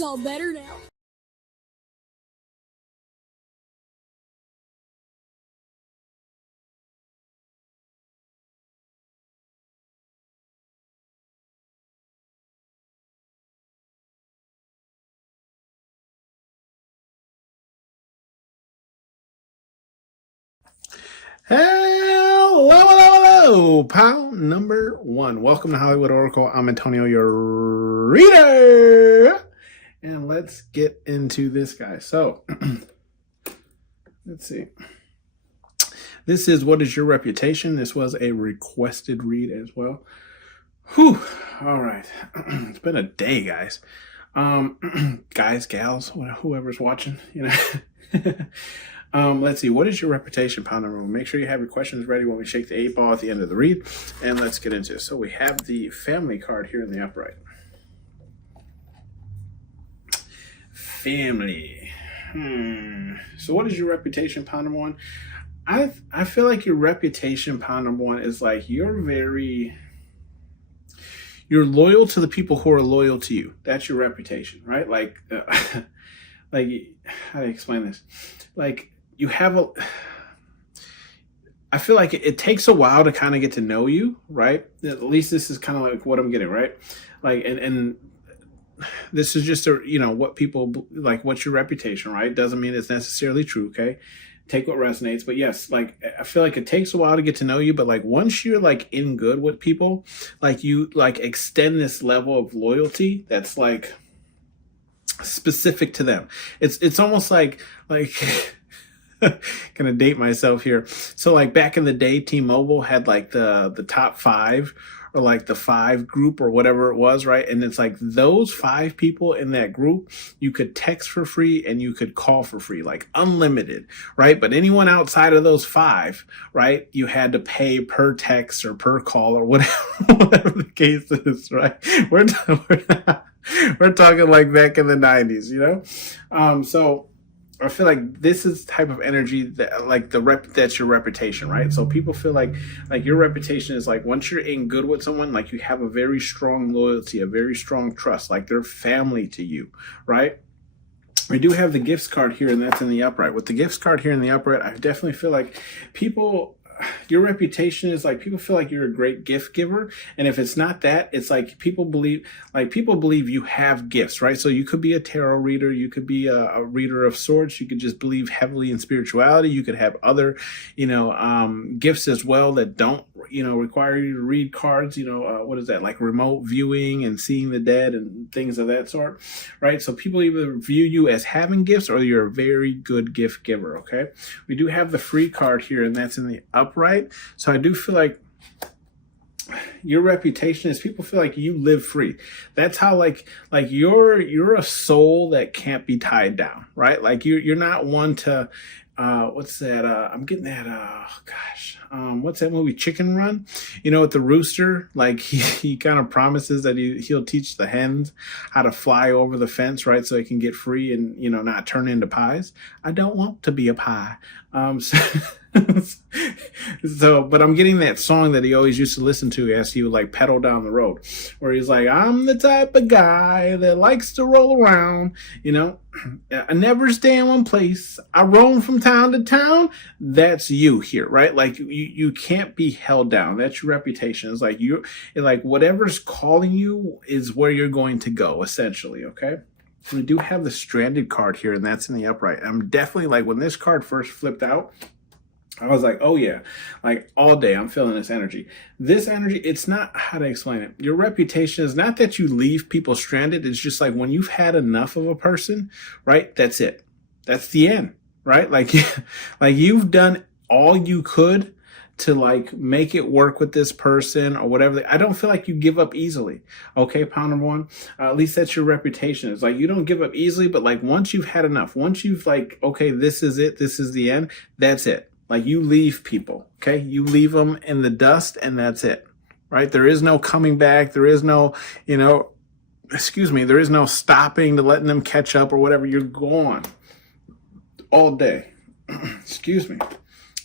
It's all better now. Hello, hello, pal number one. Welcome to Hollywood Oracle. I'm Antonio, your reader. And let's get into this guy. So, let's see. This is What Is Your Reputation? This was a requested read as well. Whew. All right. It's been a day, guys. Guys, gals, whoever's watching, you know. Let's see. What is your reputation, pal number one? Make sure you have your questions ready when we shake the 8-ball at the end of the read. And let's get into it. So we have the family card here in the upright. Family. So what is your reputation, pal number one? I feel like your reputation, pal number one, is like you're loyal to the people who are loyal to you. That's your reputation, right? Like, like, how do you explain this? Like, you have I feel like it takes a while to kind of get to know you, right? At least this is kind of like what I'm getting, right? Like, and this is just what people like, what's your reputation, right? Doesn't mean it's necessarily true, okay? Take what resonates. But yes, like, I feel like it takes a while to get to know you, but like once you're like in good with people, like you like extend this level of loyalty that's like specific to them. It's almost like gonna date myself here. So like back in the day, T-Mobile had like the top 5 or like the 5 group or whatever it was, right? And it's like those 5 people in that group, you could text for free and you could call for free, like unlimited, right? But anyone outside of those 5, right, you had to pay per text or per call or whatever the case is, right? We're talking like back in the 90s, you know? So I feel like this is the type of energy that like that's your reputation, right? So people feel like your reputation is like once you're in good with someone, like you have a very strong loyalty, a very strong trust, like they're family to you, right? We do have the gifts card here, and that's in the upright. With the gifts card here in the upright, I definitely feel like your reputation is like people feel like you're a great gift giver. And if it's not that, it's like people believe you have gifts, right? So you could be a tarot reader. You could be a reader of sorts. You could just believe heavily in spirituality. You could have other, gifts as well that don't, require you to read cards, what is that? Like remote viewing and seeing the dead and things of that sort, right? So people either view you as having gifts or you're a very good gift giver, okay? We do have the free card here, and that's in the upright. So I do feel like your reputation is people feel like you live free. That's how like you're a soul that can't be tied down, right? Like you're not one to what's that? I'm getting that. What's that movie? Chicken Run. With the rooster, like he kind of promises that he'll teach the hens how to fly over the fence, right, so they can get free and not turn into pies. I don't want to be a pie. But I'm getting that song that he always used to listen to as he would like pedal down the road, where he's like, I'm the type of guy that likes to roll around, I never stay in one place. I roam from town to town. That's you here, right? Like you can't be held down. That's your reputation. It's like whatever's calling you is where you're going to go, essentially, okay? We do have the stranded card here, and that's in the upright. I'm definitely like, when this card first flipped out, I was like, oh yeah, like all day I'm feeling this energy. This energy, it's not, how to explain it. Your reputation is not that you leave people stranded. It's just like when you've had enough of a person, right? That's it. That's the end, right? Like you've done all you could to like make it work with this person or whatever. I don't feel like you give up easily. Okay, pound number one. At least that's your reputation. It's like you don't give up easily, but like once you've had enough, once you've like, okay, this is it. This is the end. That's it. Like you leave people, okay? You leave them in the dust and that's it, right? There is no coming back. There is no, there is no stopping to letting them catch up or whatever. You're gone all day. Excuse me.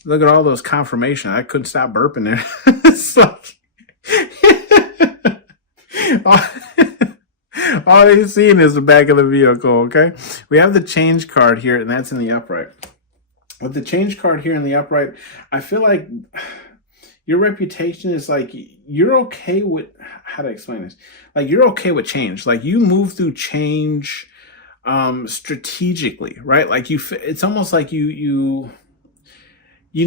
Look at all those confirmation. I couldn't stop burping there. It's like All he's seeing is the back of the vehicle, okay? We have the change card here, and that's in the upright. With the change card here in the upright, I feel like your reputation is like you're okay with, how to explain this? Like you're okay with change. Like you move through change strategically, right? Like it's almost like you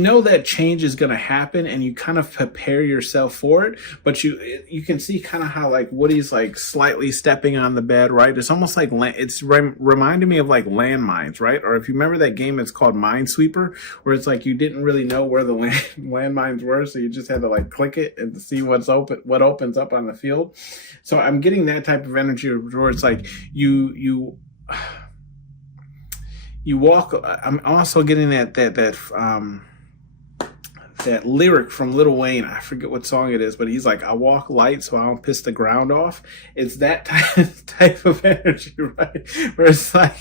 know that change is going to happen and you kind of prepare yourself for it, but you can see kind of how like Woody's like slightly stepping on the bed, right? It's almost like it's reminding me of like landmines, right? Or if you remember that game, it's called Minesweeper, where it's like you didn't really know where the landmines were, so you just had to like click it and see what opens up on the field. So I'm getting that type of energy where it's like you walk. I'm also getting that lyric from Lil Wayne. I forget what song it is, but he's like, I walk light so I don't piss the ground off. It's that type of energy, right? Where it's like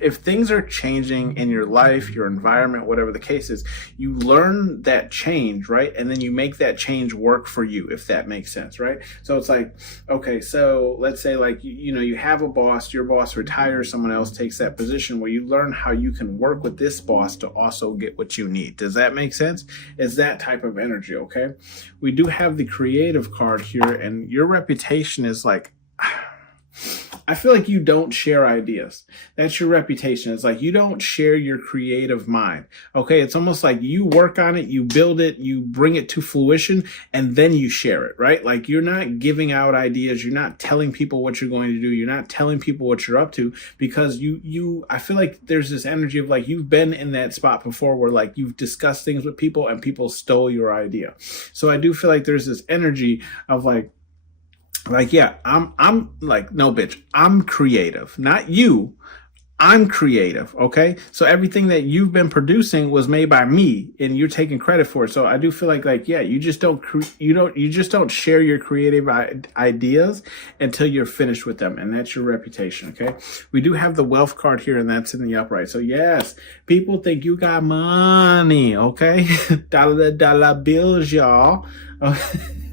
if things are changing in your life, your environment, whatever the case is, you learn that change, right? And then you make that change work for you, if that makes sense, right? So it's like, okay, so let's say like, you have a boss, your boss retires, someone else takes that position, where you learn how you can work with this boss to also get what you need. Does that make sense? It's that type of energy, okay? We do have the creative card here, and your reputation is like, I feel like you don't share ideas. That's your reputation. It's like you don't share your creative mind. Okay, it's almost like you work on it, you build it, you bring it to fruition, and then you share it, right? Like you're not giving out ideas, you're not telling people what you're going to do, you're not telling people what you're up to, because I feel like there's this energy of like you've been in that spot before where like you've discussed things with people and people stole your idea. So I do feel like there's this energy of like, yeah, I'm like, no, bitch, I'm creative, not you. I'm creative. Okay. So everything that you've been producing was made by me and you're taking credit for it. So I do feel like, yeah, you just don't share your creative ideas until you're finished with them. And that's your reputation. Okay. We do have the wealth card here, and that's in the upright. So yes, people think you got money. Okay. dollar bills, y'all.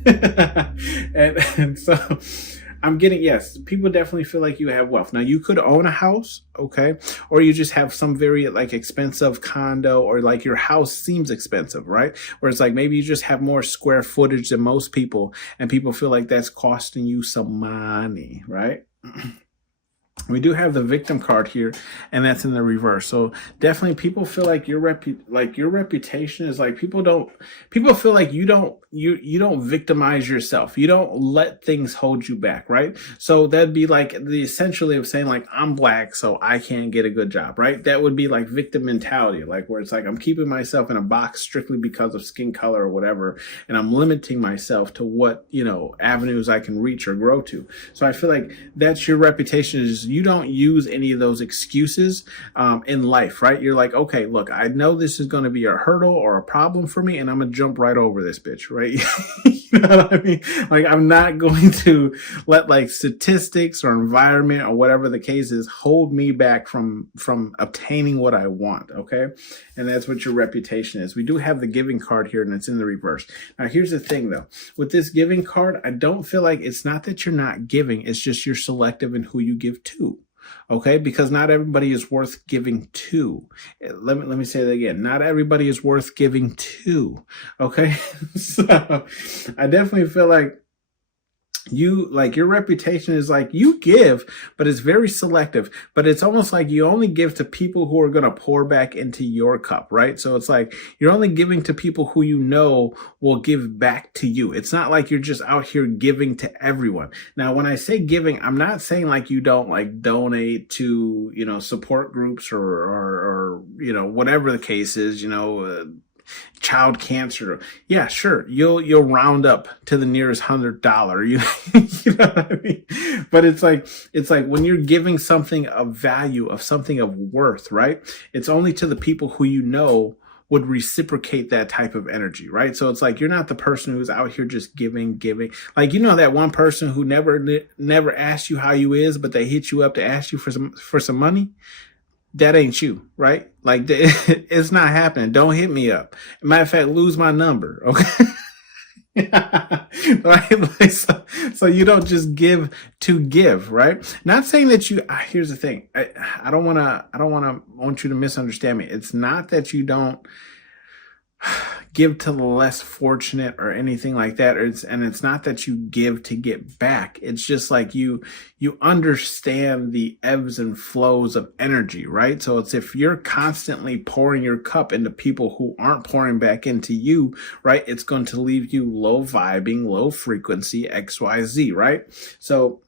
and so I'm getting, yes, people definitely feel like you have wealth. Now you could own a house, okay? Or you just have some very like expensive condo, or like your house seems expensive, right? Where it's like maybe you just have more square footage than most people, and people feel like that's costing you some money, right? We do have the victim card here, and that's in the reverse. So definitely people feel like your reputation is like, people feel like you don't victimize yourself. You don't let things hold you back, right? So that'd be like the essentially of saying like, I'm black, so I can't get a good job, right? That would be like victim mentality, like where it's like, I'm keeping myself in a box strictly because of skin color or whatever, and I'm limiting myself to what, avenues I can reach or grow to. So I feel like that's your reputation, is you don't use any of those excuses in life, right? You're like, okay, look, I know this is going to be a hurdle or a problem for me, and I'm going to jump right over this bitch, right? You know what I mean? Like, I'm not going to let like statistics or environment or whatever the case is hold me back from obtaining what I want, okay? And that's what your reputation is. We do have the giving card here, and it's in the reverse. Now, here's the thing, though. With this giving card, I don't feel like it's not that you're not giving. It's just you're selective in who you give to. Okay, because not everybody is worth giving to. Let me say that again. Not everybody is worth giving to. Okay, so I definitely feel like your reputation is like you give, but it's very selective. But it's almost like you only give to people who are going to pour back into your cup, right? So it's like you're only giving to people who will give back to you. It's not like you're just out here giving to everyone. Now, when I say giving, I'm not saying like you don't like donate to, support groups or whatever the case is, child cancer. Yeah, sure. You'll round up to the nearest $100. You know what I mean? But it's like when you're giving something of value, of something of worth, right? It's only to the people who would reciprocate that type of energy, right? So it's like you're not the person who's out here just giving. Like, that one person who never asked you how you is, but they hit you up to ask you for some money. That ain't you, right? Like, it's not happening. Don't hit me up. Matter of fact, lose my number, okay? Right? Like, so you don't just give to give, right? Not saying that you, here's the thing. I don't want you to misunderstand me. It's not that you don't give to the less fortunate or anything like that. And it's not that you give to get back. It's just like you understand the ebbs and flows of energy, right? So it's if you're constantly pouring your cup into people who aren't pouring back into you, right? It's going to leave you low vibing, low frequency, XYZ, right? So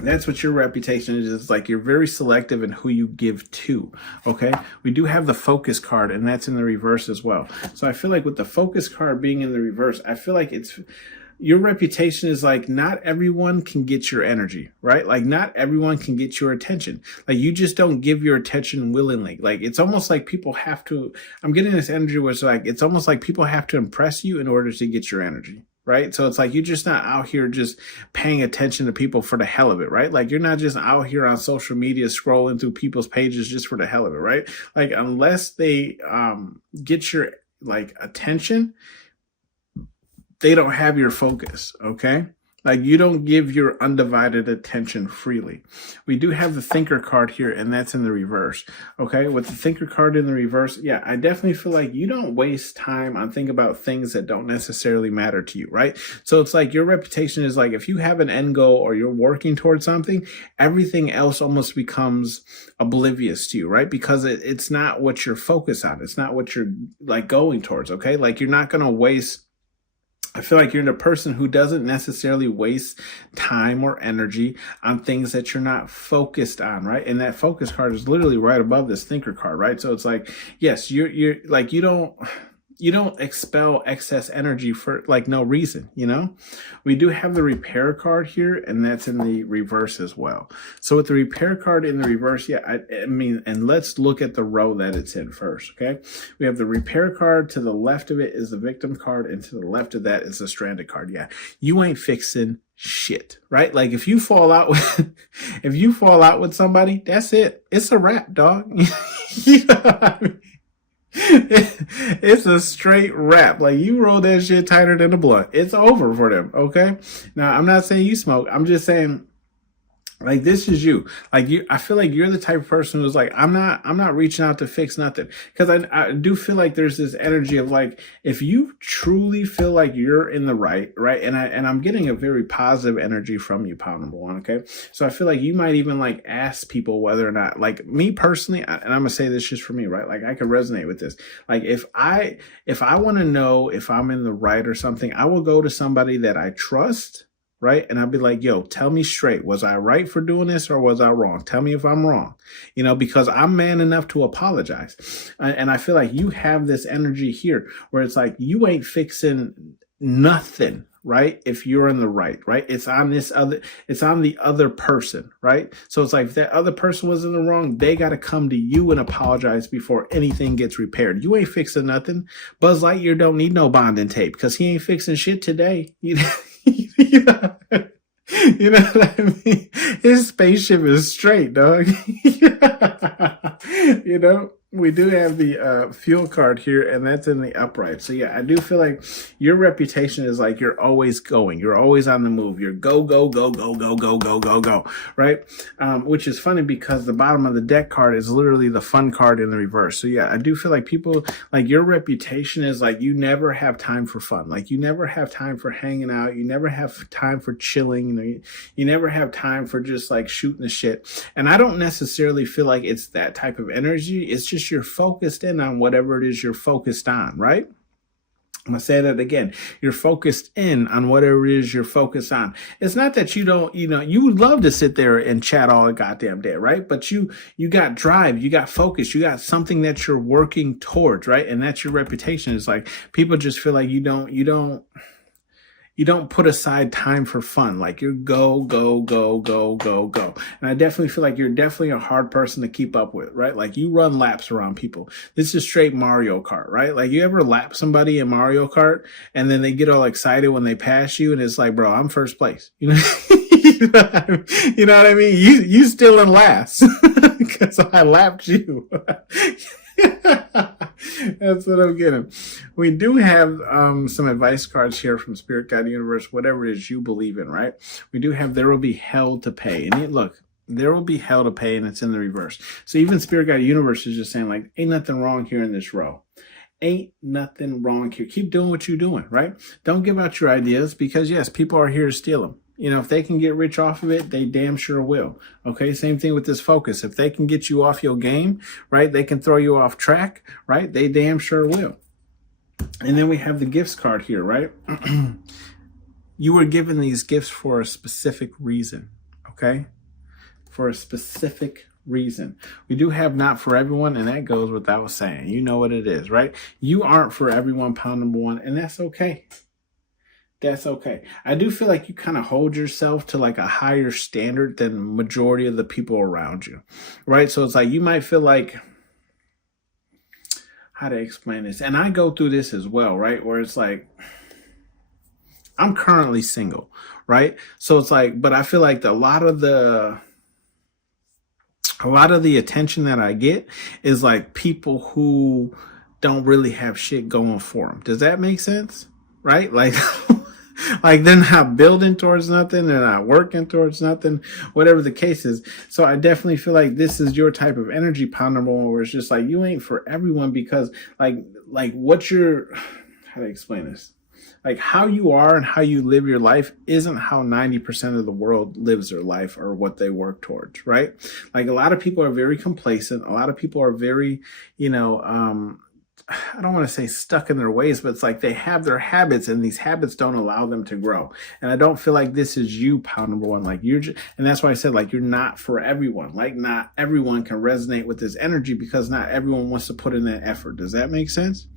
that's what your reputation is. It's like you're very selective in who you give to. Okay. We do have the focus card, and that's in the reverse as well. So I feel like with the focus card being in the reverse, I feel like it's your reputation is like not everyone can get your energy, right? Like not everyone can get your attention. Like you just don't give your attention willingly. Like it's almost like people have to, I'm getting this energy where it's like, it's almost like people have to impress you in order to get your energy. Right. So it's like you're just not out here just paying attention to people for the hell of it. Right. Like you're not just out here on social media scrolling through people's pages just for the hell of it. Right. Like unless they get your like attention, they don't have your focus. Okay. Like you don't give your undivided attention freely. We do have the thinker card here, and that's in the reverse. Okay. With the thinker card in the reverse, yeah, I definitely feel like you don't waste time on thinking about things that don't necessarily matter to you. Right. So it's like your reputation is like, if you have an end goal or you're working towards something, everything else almost becomes oblivious to you. Right. Because it's not what you're focused on. It's not what you're like going towards. Okay. Like you're not going to waste, I feel like you're the person who doesn't necessarily waste time or energy on things that you're not focused on, right? And that focus card is literally right above this thinker card, right? So it's like, yes, you're like, you don't expel excess energy for like no reason, you know? We do have the repair card here, and that's in the reverse as well. So with the repair card in the reverse, yeah, I mean, and let's look at the row that it's in first, okay? We have the repair card. To the left of it is the victim card, and to the left of that is the stranded card. Yeah, you ain't fixing shit, right? Like if you fall out with, if you fall out with somebody, that's it. It's a wrap, dog. You know what I mean? It's a straight wrap. Like you roll that shit tighter than a blunt. It's over for them. Okay. Now I'm not saying you smoke. I'm just saying like this is you. Like you, I feel like you're the type of person who's like, I'm not reaching out to fix nothing. Cause I do feel like there's this energy of like, if you truly feel like you're in the right, and I'm getting a very positive energy from you, pal number one. Okay. So I feel like you might even like ask people whether or not, like me personally, and I'm gonna say this just for me, right? Like I can resonate with this. Like if I want to know if I'm in the right or something, I will go to somebody that I trust. Right. And I'd be like, yo, tell me straight. Was I right for doing this or was I wrong? Tell me if I'm wrong, you know, because I'm man enough to apologize. And I feel like you have this energy here where it's like you ain't fixing nothing. Right. If you're in the right. It's on the other person. Right. So it's like if that other person was in the wrong, they got to come to you and apologize before anything gets repaired. You ain't fixing nothing. Buzz Lightyear don't need no bonding tape because he ain't fixing shit today. You know, you know what I mean? His spaceship is straight, dog. You know, we do have the fuel card here, and that's in the upright. So yeah, I do feel like your reputation is like you're always going, you're always on the move, you're go, right? Which is funny because the bottom of the deck card is literally the fun card in the reverse. So yeah, I do feel like people, like your reputation is like you never have time for fun. Like you never have time for hanging out. You never have time for chilling. You know, you never have time for just like shooting the shit. And I don't necessarily feel like it's that type of energy. It's just you're focused in on whatever it is you're focused on, right? I'm going to say that again. You're focused in on whatever it is you're focused on. It's not that you don't, you know, you would love to sit there and chat all the goddamn day, right? But you got drive, you got focus, you got something that you're working towards, right? And that's your reputation. It's like people just feel like you don't put aside time for fun. Like you're go. And I definitely feel like you're definitely a hard person to keep up with, right? Like you run laps around people. This is straight Mario Kart, right? Like you ever lap somebody in Mario Kart and then they get all excited when they pass you and it's like, bro, I'm first place. You know, you know what I mean? You still in last because I lapped you. That's what I'm getting. We do have some advice cards here from Spirit Guide Universe, whatever it is you believe in, right? We do have there will be hell to pay. And look, there will be hell to pay, and it's in the reverse. So even Spirit Guide Universe is just saying, like, ain't nothing wrong here in this row. Ain't nothing wrong here. Keep doing what you're doing, right? Don't give out your ideas because, yes, people are here to steal them. You know, if they can get rich off of it, they damn sure will. Okay, same thing with this focus. If they can get you off your game, right, they can throw you off track, right? They damn sure will. And then we have the gifts card here, right? You were given these gifts for a specific reason, okay? For a specific reason. We do have not for everyone, and that goes without saying. You know what it is, right? You aren't for everyone, pound number one, and that's okay. That's okay. I do feel like you kind of hold yourself to like a higher standard than the majority of the people around you, right? So it's like you might feel like, how to explain this? And I go through this as well, right? Where it's like, I'm currently single, right? So it's like, but I feel like a lot of the attention that I get is like people who don't really have shit going for them. Does that make sense? Right? Like, like they're not building towards nothing. They're not working towards nothing, whatever the case is. So I definitely feel like this is your type of energy, pound number one, where it's just like, you ain't for everyone because like what you're, how to explain this? Like how you are and how you live your life isn't how 90% of the world lives their life or what they work towards, right? Like a lot of people are very complacent. A lot of people are very, you know, I don't want to say stuck in their ways, but it's like they have their habits and these habits don't allow them to grow. And I don't feel like this is you, pound number one. Like you're just, and that's why I said like you're not for everyone. Like not everyone can resonate with this energy because not everyone wants to put in that effort. Does that make sense?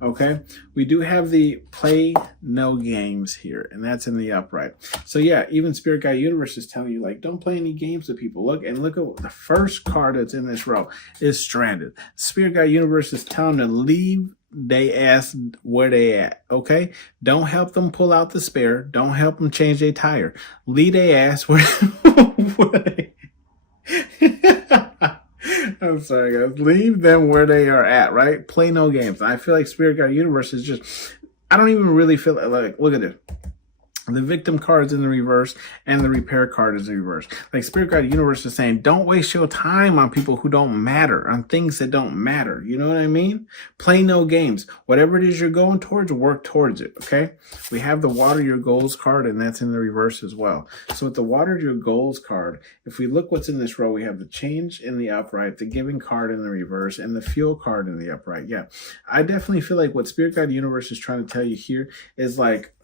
Okay. We do have the play no games here, and that's in the upright. So yeah, even Spirit Guide Universe is telling you like, don't play any games with people. Look at the first card that's in this row is stranded. Spirit Guide Universe is telling them to leave they ass where they at. Okay. Don't help them pull out the spare. Don't help them change their tire. Leave they ass where, where they I'm sorry, guys. Leave them where they are at, right? Play no games. I feel like Spirit Guide Universe is just, I don't even really feel like, look at this. The victim card is in the reverse and the repair card is in the reverse. Like Spirit Guide Universe is saying, don't waste your time on people who don't matter, on things that don't matter. You know what I mean? Play no games. Whatever it is you're going towards, work towards it. Okay. We have the water your goals card, and that's in the reverse as well. So with the water your goals card, if we look what's in this row, we have the change in the upright, the giving card in the reverse, and the fuel card in the upright. Yeah. I definitely feel like what Spirit Guide Universe is trying to tell you here is like,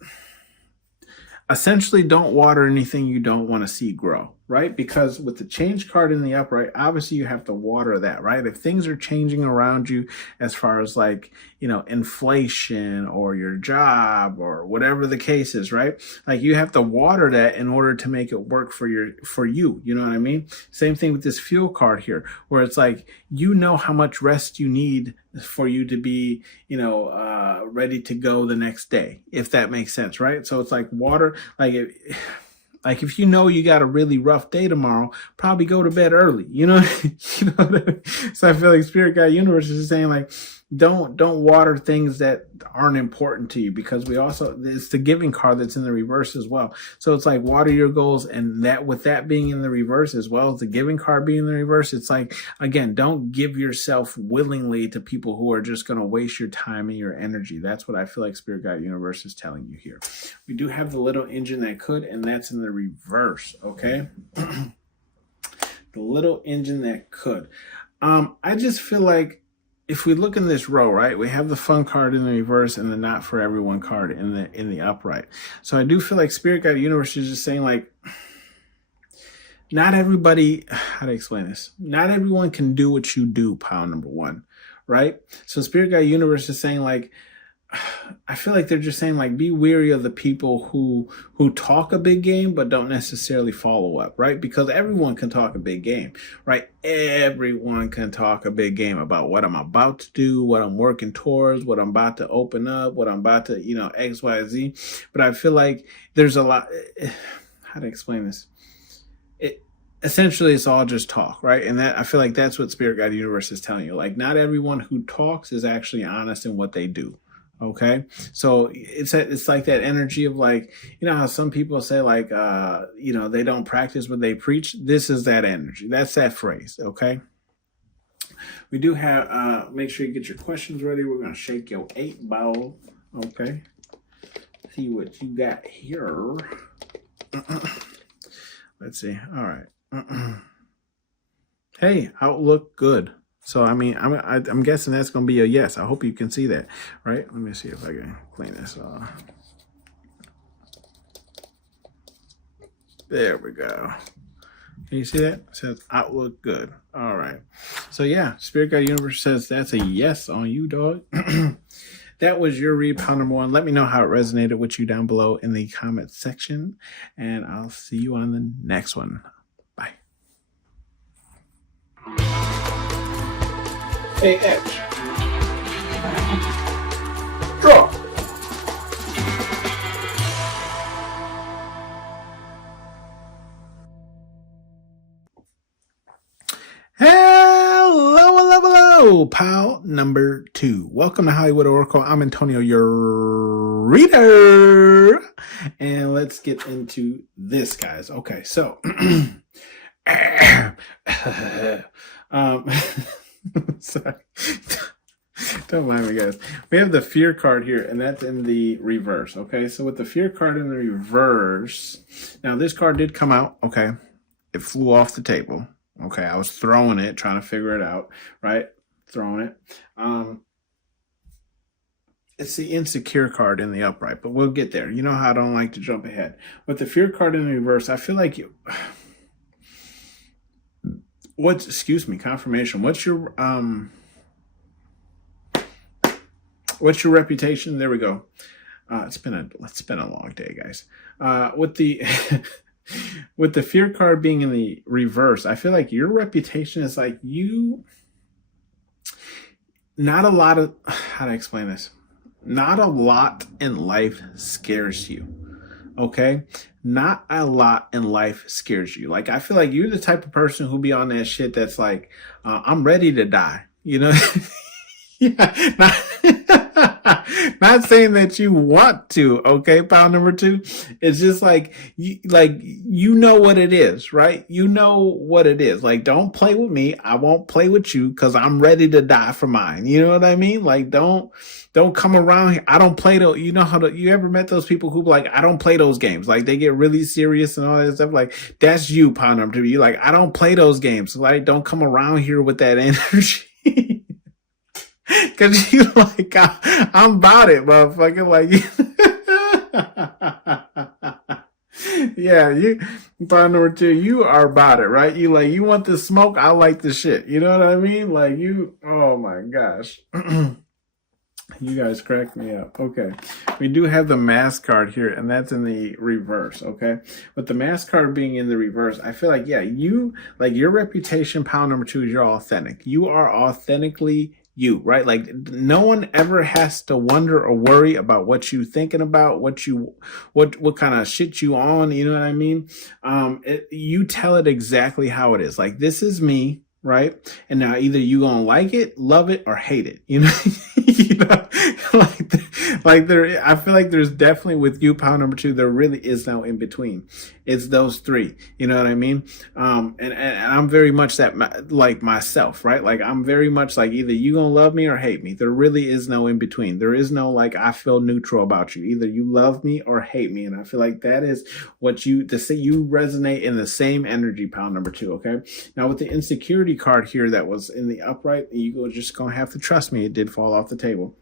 essentially, don't water anything you don't want to see grow, right? Because with the change card in the upright, obviously you have to water that, right? If things are changing around you as far as like, you know, inflation or your job or whatever the case is, right? Like you have to water that in order to make it work for you, you know what I mean? Same thing with this fuel card here, where it's like, you know how much rest you need for you to be, you know, ready to go the next day, if that makes sense, right? So it's like water, like if you know you got a really rough day tomorrow, probably go to bed early, you know, you know what I mean? So I feel like Spirit Guide Universe is saying like, don't water things that aren't important to you, because we also, it's the giving card that's in the reverse as well. So it's like water your goals, and that with that being in the reverse as well as the giving card being in the reverse, it's like, again, don't give yourself willingly to people who are just going to waste your time and your energy. That's what I feel like Spirit Guide Universe is telling you here. We do have the little engine that could, and that's in the reverse. Okay. The little engine that could. I just feel like, if we look in this row, right, we have the fun card in the reverse and the not for everyone card in the upright. So I do feel like Spirit Guide Universe is just saying like, not everybody, how to explain this? Not everyone can do what you do, pound number one, right? So Spirit Guide Universe is saying like, I feel like they're just saying like, be wary of the people who talk a big game but don't necessarily follow up, right? Because everyone can talk a big game, right? Everyone can talk a big game about what I'm about to do, what I'm working towards, what I'm about to open up, what I'm about to, you know, X, Y, Z. But I feel like there's a lot, how to explain this? essentially it's all just talk, right? And that, I feel like that's what Spirit Guide Universe is telling you. Like, not everyone who talks is actually honest in what they do. Okay, so it's like that energy of, like, you know how some people say, like, they don't practice what they preach. This is that energy. That's that phrase. Okay, we do have make sure you get your questions ready. We're gonna shake your 8-ball. Okay, see what you got here. Let's see. All right. Hey, outlook good. So, I mean, I'm guessing that's going to be a yes. I hope you can see that, right? Let me see if I can clean this off. There we go. Can you see that? It says outlook good. All right. So, yeah, Spirit Guide Universe says that's a yes on you, dog. That was your read, pile number 1. Let me know how it resonated with you down below in the comment section, and I'll see you on the next one. Bye. AX. Draw. Hello, pal number 2. Welcome to Hollywood Oracle. I'm Antonio, your reader. And let's get into this, guys. Okay, so sorry. Don't mind me, guys. We have the fear card here, and that's in the reverse. Okay, so with the fear card in the reverse, now this card did come out. Okay, it flew off the table. Okay, I was throwing it, trying to figure it out, right? Throwing it. It's the insecure card in the upright, but we'll get there. You know how I don't like to jump ahead. With the fear card in the reverse, I feel like you. Confirmation. What's your reputation? There we go. It's been a long day, guys. With the with the fear card being in the reverse, I feel like your reputation is like not a lot of, how to explain this? Not a lot in life scares you. Okay? Not a lot in life scares you. Like, I feel like you're the type of person who be on that shit that's like, I'm ready to die. You know? Yeah. Not saying that you want to, okay, pile number 2. It's just like you know what it is, right? You know what it is. Like, don't play with me. I won't play with you because I'm ready to die for mine. You know what I mean? Like, don't come around here. I don't play those. You know you ever met those people who like, I don't play those games. Like, they get really serious and all that stuff. Like, that's you, pile number 2. You like, I don't play those games. Like, don't come around here with that energy. Cause you like, I'm about it, motherfucker. Like, yeah, you, part number 2, you are about it, right? You want the smoke, I like the shit. You know what I mean? Like, oh my gosh. You guys crack me up. Okay. We do have the mask card here, and that's in the reverse, okay? With the mask card being in the reverse, I feel like, yeah, your reputation, pile number 2, is you're authentic. You are authentically you, right? Like, no one ever has to wonder or worry about what you thinking about, what kind of shit you on, you know what I mean? You tell it exactly how it is. Like, this is me, right? And now either you gonna like it, love it, or hate it, you know? You know, like there, I feel like there's definitely, with you, pile number 2, there really is no in between. It's those 3, you know what I mean? And I'm very much that, like, myself, right? Like, I'm very much like, either you gonna love me or hate me. There really is no in between. There is no, like, I feel neutral about you. Either you love me or hate me. And I feel like that is what you resonate in the same energy, pile number 2. Okay. Now, with the insecurity card here that was in the upright, you just gonna have to trust me. It did fall off the table.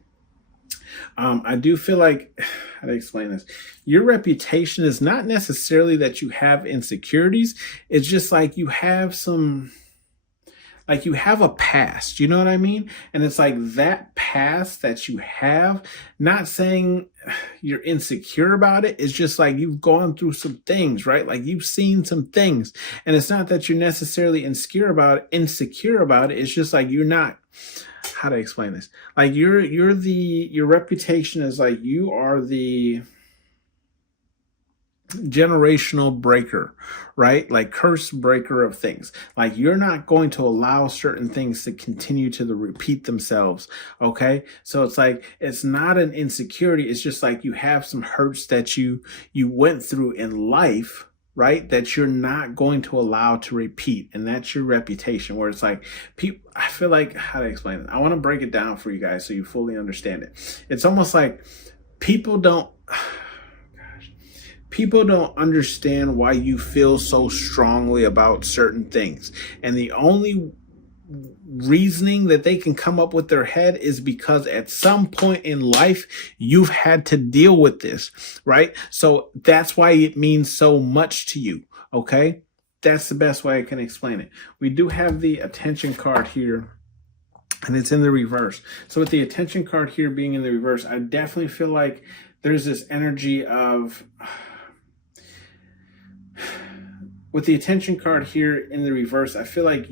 I do feel like, how to explain this? Your reputation is not necessarily that you have insecurities. It's just like you have a past, you know what I mean? And it's like that past that you have, not saying you're insecure about it. It's just like you've gone through some things, right? Like, you've seen some things, and it's not that you're necessarily insecure about it. It's just like you're not, how to explain this? Like, your reputation is like, you are the, generational breaker, right? Like curse breaker of things. Like you're not going to allow certain things to continue to repeat themselves. Okay. So it's like, it's not an insecurity. It's just like you have some hurts that you went through in life, right? That you're not going to allow to repeat. And that's your reputation, where it's like people, I feel like, how to explain it? I want to break it down for you guys so you fully understand it. It's almost like people don't understand why you feel so strongly about certain things. And the only reasoning that they can come up with their head is because at some point in life, you've had to deal with this, right? So that's why it means so much to you. Okay. That's the best way I can explain it. We do have the attention card here, and it's in the reverse. So with the attention card here being in the reverse, I definitely feel like there's this energy of, with the attention card here in the reverse, I feel like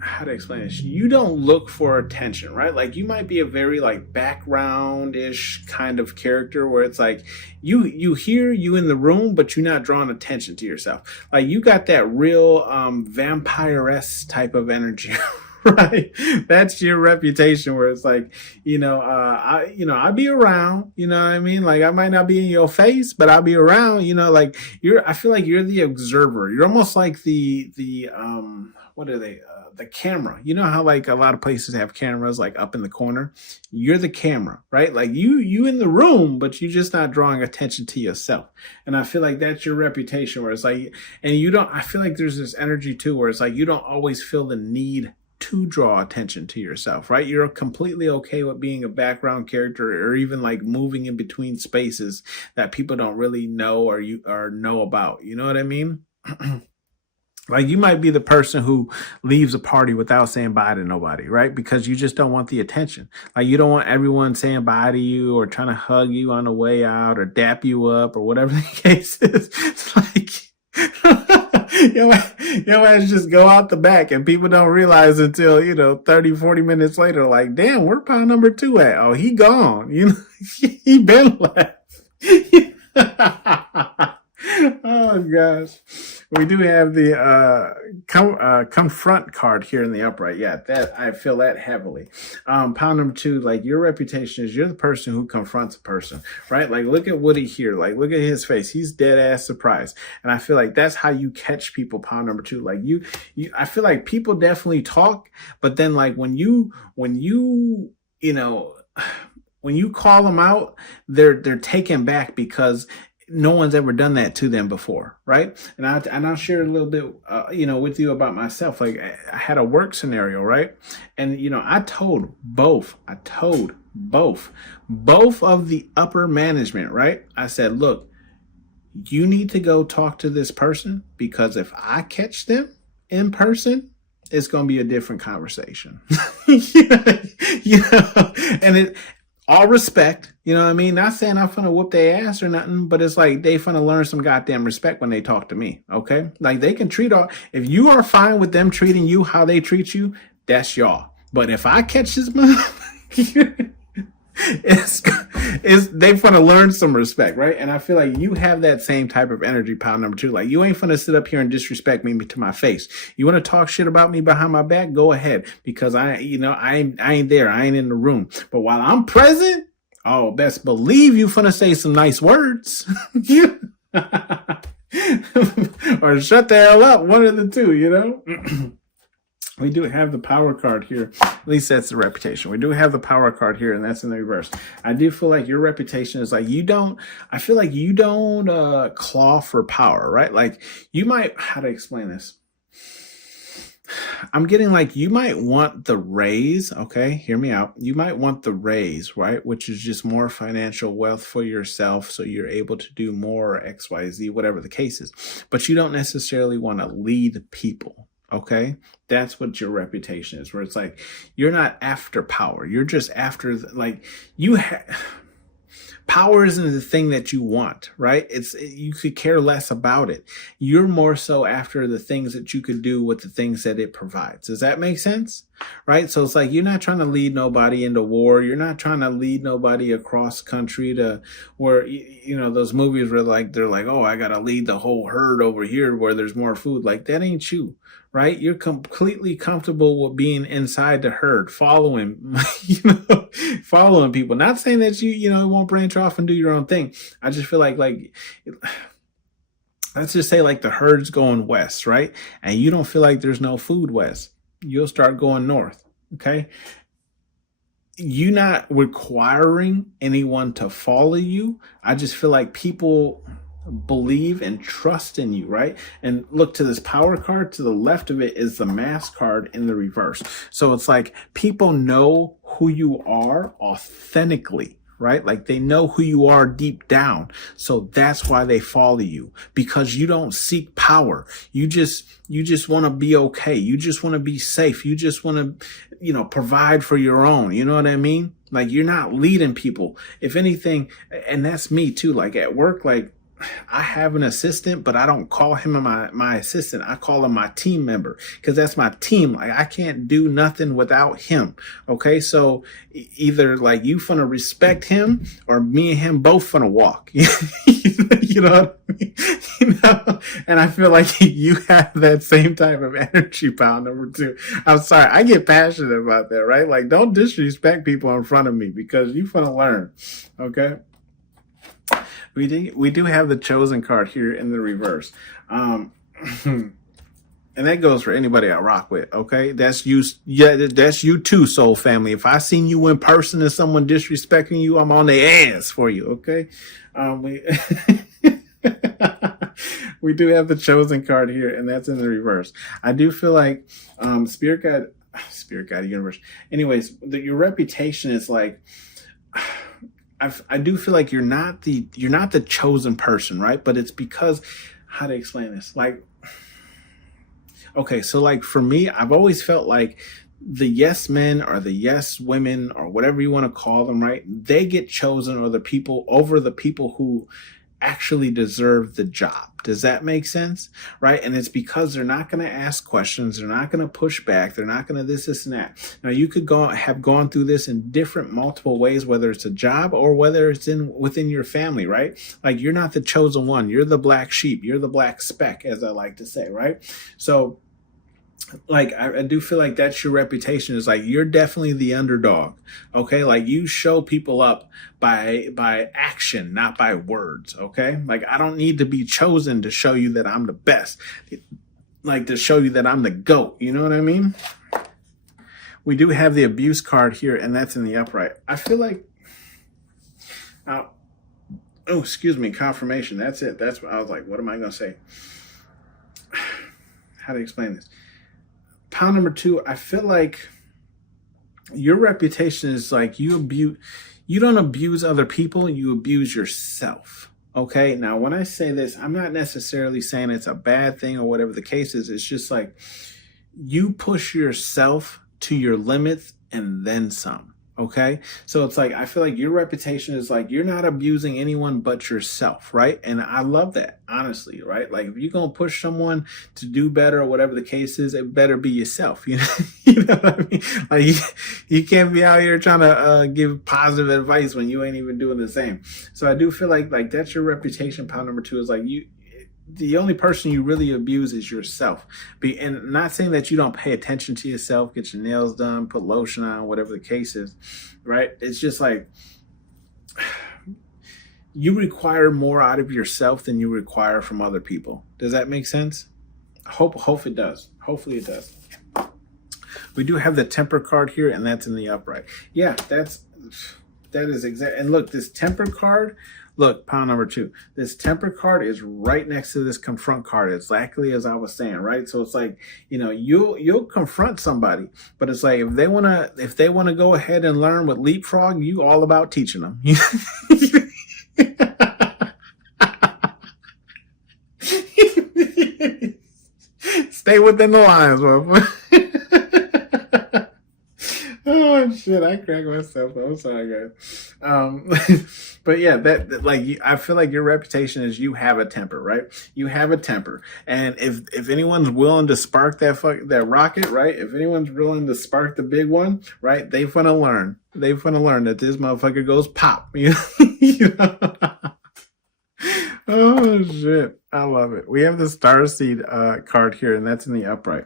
how to explain this? You don't look for attention, right? Like you might be a very like background-ish kind of character, where it's like you hear you in the room, but you're not drawing attention to yourself. Like you got that real vampire-esque type of energy. Right, that's your reputation, where it's like, I'll be around, you know what I mean? Like I might not be in your face, but I'll be around, like I feel like you're the observer. You're almost like the what are they? The camera. You know how like a lot of places have cameras like up in the corner? You're the camera, right? Like you in the room, but you're just not drawing attention to yourself. And I feel like that's your reputation, where it's like, and I feel like there's this energy too, where it's like, you don't always feel the need to draw attention to yourself, right? You're completely okay with being a background character, or even like moving in between spaces that people don't really know or know about. You know what I mean? Like you might be the person who leaves a party without saying bye to nobody, right? Because you just don't want the attention. Like you don't want everyone saying bye to you or trying to hug you on the way out or dap you up or whatever the case is. It's like, your ass just go out the back, and people don't realize until, 30, 40 minutes later, like, damn, where pound number 2 at? Oh, he gone. He been left. Oh gosh. We do have the confront card here in the upright. Yeah, that I feel that heavily. Pound number 2, like your reputation is you're the person who confronts a person, right? Like look at Woody here. Like look at his face. He's dead ass surprised. And I feel like that's how you catch people, pound number 2. Like you I feel like people definitely talk, but then like when you call them out, they're taken back because no one's ever done that to them before, right? And I'll share a little bit, with you about myself. Like I had a work scenario, right? And I told both of the upper management, right? I said, look, you need to go talk to this person, because if I catch them in person, it's going to be a different conversation. And all respect, you know what I mean? Not saying I'm finna whoop their ass or nothing, but it's like they finna learn some goddamn respect when they talk to me, okay? Like they can if you are fine with them treating you how they treat you, that's y'all. But if I catch this motherfucker, they finna learn some respect, right? And I feel like you have that same type of energy, pound number 2. Like you ain't finna sit up here and disrespect me to my face. You want to talk shit about me behind my back? Go ahead, because I ain't there. I ain't in the room. But while I'm present, oh, best believe you finna say some nice words. Or shut the hell up. One of the two, We do have the power card here. At least that's the reputation. We do have the power card here, and that's in the reverse. I do feel like your reputation is like I feel like you don't claw for power, right? Like you might, how to explain this? I'm getting like you might want the raise, okay? Hear me out. You might want the raise, right? Which is just more financial wealth for yourself, so you're able to do more XYZ, whatever the case is. But you don't necessarily want to lead people. Okay, that's what your reputation is, where it's like you're not after power. You're just after Power isn't the thing that you want, right? You could care less about it. You're more so after the things that you could do with the things that it provides. Does that make sense? Right? So it's like you're not trying to lead nobody into war. You're not trying to lead nobody across country to where, those movies where they're like, oh, I got to lead the whole herd over here where there's more food. Like, that ain't you. Right? You're completely comfortable with being inside the herd, following, following people. Not saying that you won't branch off and do your own thing. I just feel like let's just say like the herd's going west, right? And you don't feel like there's no food west. You'll start going north. Okay. You're not requiring anyone to follow you. I just feel like people believe and trust in you, right? And look, to this power card, to the left of it is the mass card in the reverse. So it's like people know who you are authentically, right? Like they know who you are deep down. So that's why they follow you, because you don't seek power. You just want to be okay. You just want to be safe. You just want to, provide for your own. You know what I mean? Like, you're not leading people. If anything, and that's me too, like at work, like, I have an assistant, but I don't call him my assistant. I call him my team member, because that's my team. Like, I can't do nothing without him. Okay. So either like you finna respect him, or me and him both finna walk. You know what I mean? And I feel like you have that same type of energy, pal number 2. I'm sorry. I get passionate about that, right? Like, don't disrespect people in front of me, because you finna learn. Okay. We do have the chosen card here in the reverse. And that goes for anybody I rock with. Okay. That's you. Yeah. That's you too, soul family. If I seen you in person and someone disrespecting you, I'm on their ass for you. Okay. We do have the chosen card here, and that's in the reverse. I do feel like, spirit guide universe. Anyways, your reputation is like, I do feel like you're not the chosen person, right? But it's because, how to explain this? Like, okay, so like for me, I've always felt like the yes men or the yes women or whatever you want to call them, right? They get chosen, or the people over the people who actually deserve the job. Does that make sense? Right? And it's because they're not going to ask questions. They're not going to push back. They're not going to this and that. Now, you could have gone through this in different multiple ways, whether it's a job or whether it's within your family, right? Like, you're not the chosen one. You're the black sheep. You're the black speck, as I like to say, right? So, like, I do feel like that's your reputation, is like, you're definitely the underdog. Okay. Like, you show people up by action, not by words. Okay. Like, I don't need to be chosen to show you that I'm the best, like to show you that I'm the GOAT. You know what I mean? We do have the abuse card here, and that's in the upright. I feel like, confirmation. That's it. That's what I was like, what am I going to say? How to explain this? Pound number 2, I feel like your reputation is like you don't abuse other people, you abuse yourself. Okay. Now, when I say this, I'm not necessarily saying it's a bad thing or whatever the case is. It's just like you push yourself to your limits and then some. Okay. So it's like, I feel like your reputation is like, you're not abusing anyone but yourself. Right. And I love that, honestly. Right. Like, if you're going to push someone to do better or whatever the case is, it better be yourself. You know what I mean? Like, you can't be out here trying to give positive advice when you ain't even doing the same. So I do feel like that's your reputation. Pound number 2 is like, the only person you really abuse is yourself. And not saying that you don't pay attention to yourself, get your nails done, put lotion on, whatever the case is, right? It's just like, you require more out of yourself than you require from other people. Does that make sense? Hope it does. Hopefully it does. We do have the temper card here, and that's in the upright. Yeah, that is exact. And look, this temper card, look, pound number 2. This temper card is right next to this confront card, exactly as I was saying, right? So it's like, you'll confront somebody, but it's like, if they wanna go ahead and learn with leapfrog, you all about teaching them. Stay within the lines, Oh shit! I crack myself up. I'm sorry, guys. But yeah, I feel like your reputation is you have a temper, right? You have a temper, and if anyone's willing to spark that rocket, right? If anyone's willing to spark the big one, right? They want to learn. They want to learn that this motherfucker goes pop. You know? Oh shit! I love it. We have the Starseed card here, and that's in the upright.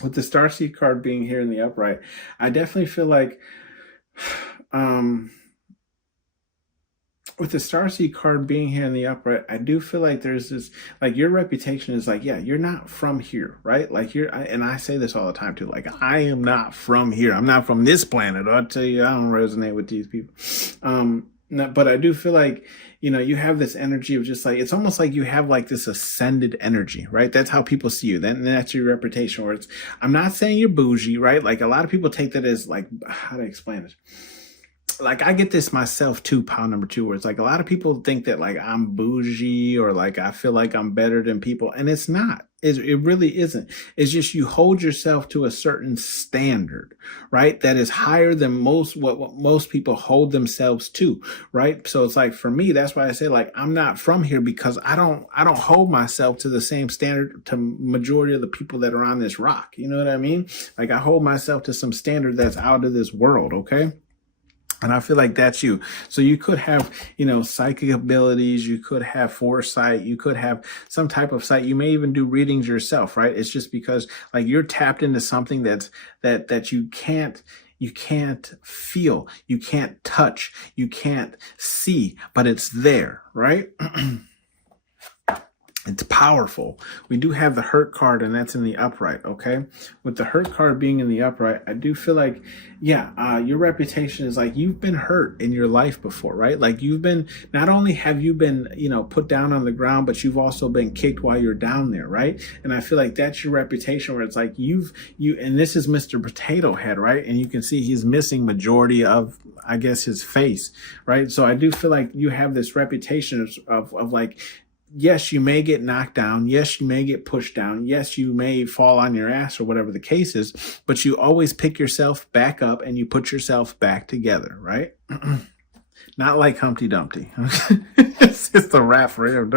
With the Starseed card being here in the upright, I definitely feel like, with the Starseed card being here in the upright, I do feel like there's this, like your reputation is like, yeah, you're not from here, right? Like and I say this all the time too, like I am not from here. I'm not from this planet. I'll tell you, I don't resonate with these people. But I do feel like, you have this energy of just like, it's almost like you have like this ascended energy, right? That's how people see you. Then that's your reputation, where I'm not saying you're bougie, right? Like a lot of people take that as like, how to explain it? Like I get this myself too, pound number two, where it's like a lot of people think that like I'm bougie or like I feel like I'm better than people, and it's not. It really isn't. It's just you hold yourself to a certain standard, right? That is higher than what most people hold themselves to, right? So it's like for me, that's why I say like I'm not from here, because I don't hold myself to the same standard to majority of the people that are on this rock. You know what I mean? Like I hold myself to some standard that's out of this world, okay? And I feel like that's you. So you could have, psychic abilities. You could have foresight. You could have some type of sight. You may even do readings yourself, right? It's just because like you're tapped into something that you can't feel, you can't touch, you can't see, but it's there, right? It's powerful. We do have the hurt card, and that's in the upright, okay? With the hurt card being in the upright, I do feel like, your reputation is like you've been hurt in your life before, right? Like not only have you been, put down on the ground, but you've also been kicked while you're down there, right? And I feel like that's your reputation, where it's like and this is Mr. Potato Head, right? And you can see he's missing majority of, I guess, his face, right? So I do feel like you have this reputation of like, yes, you may get knocked down. Yes, you may get pushed down. Yes, you may fall on your ass or whatever the case is, but you always pick yourself back up and you put yourself back together, right? Not like Humpty Dumpty. It's just a rap for him.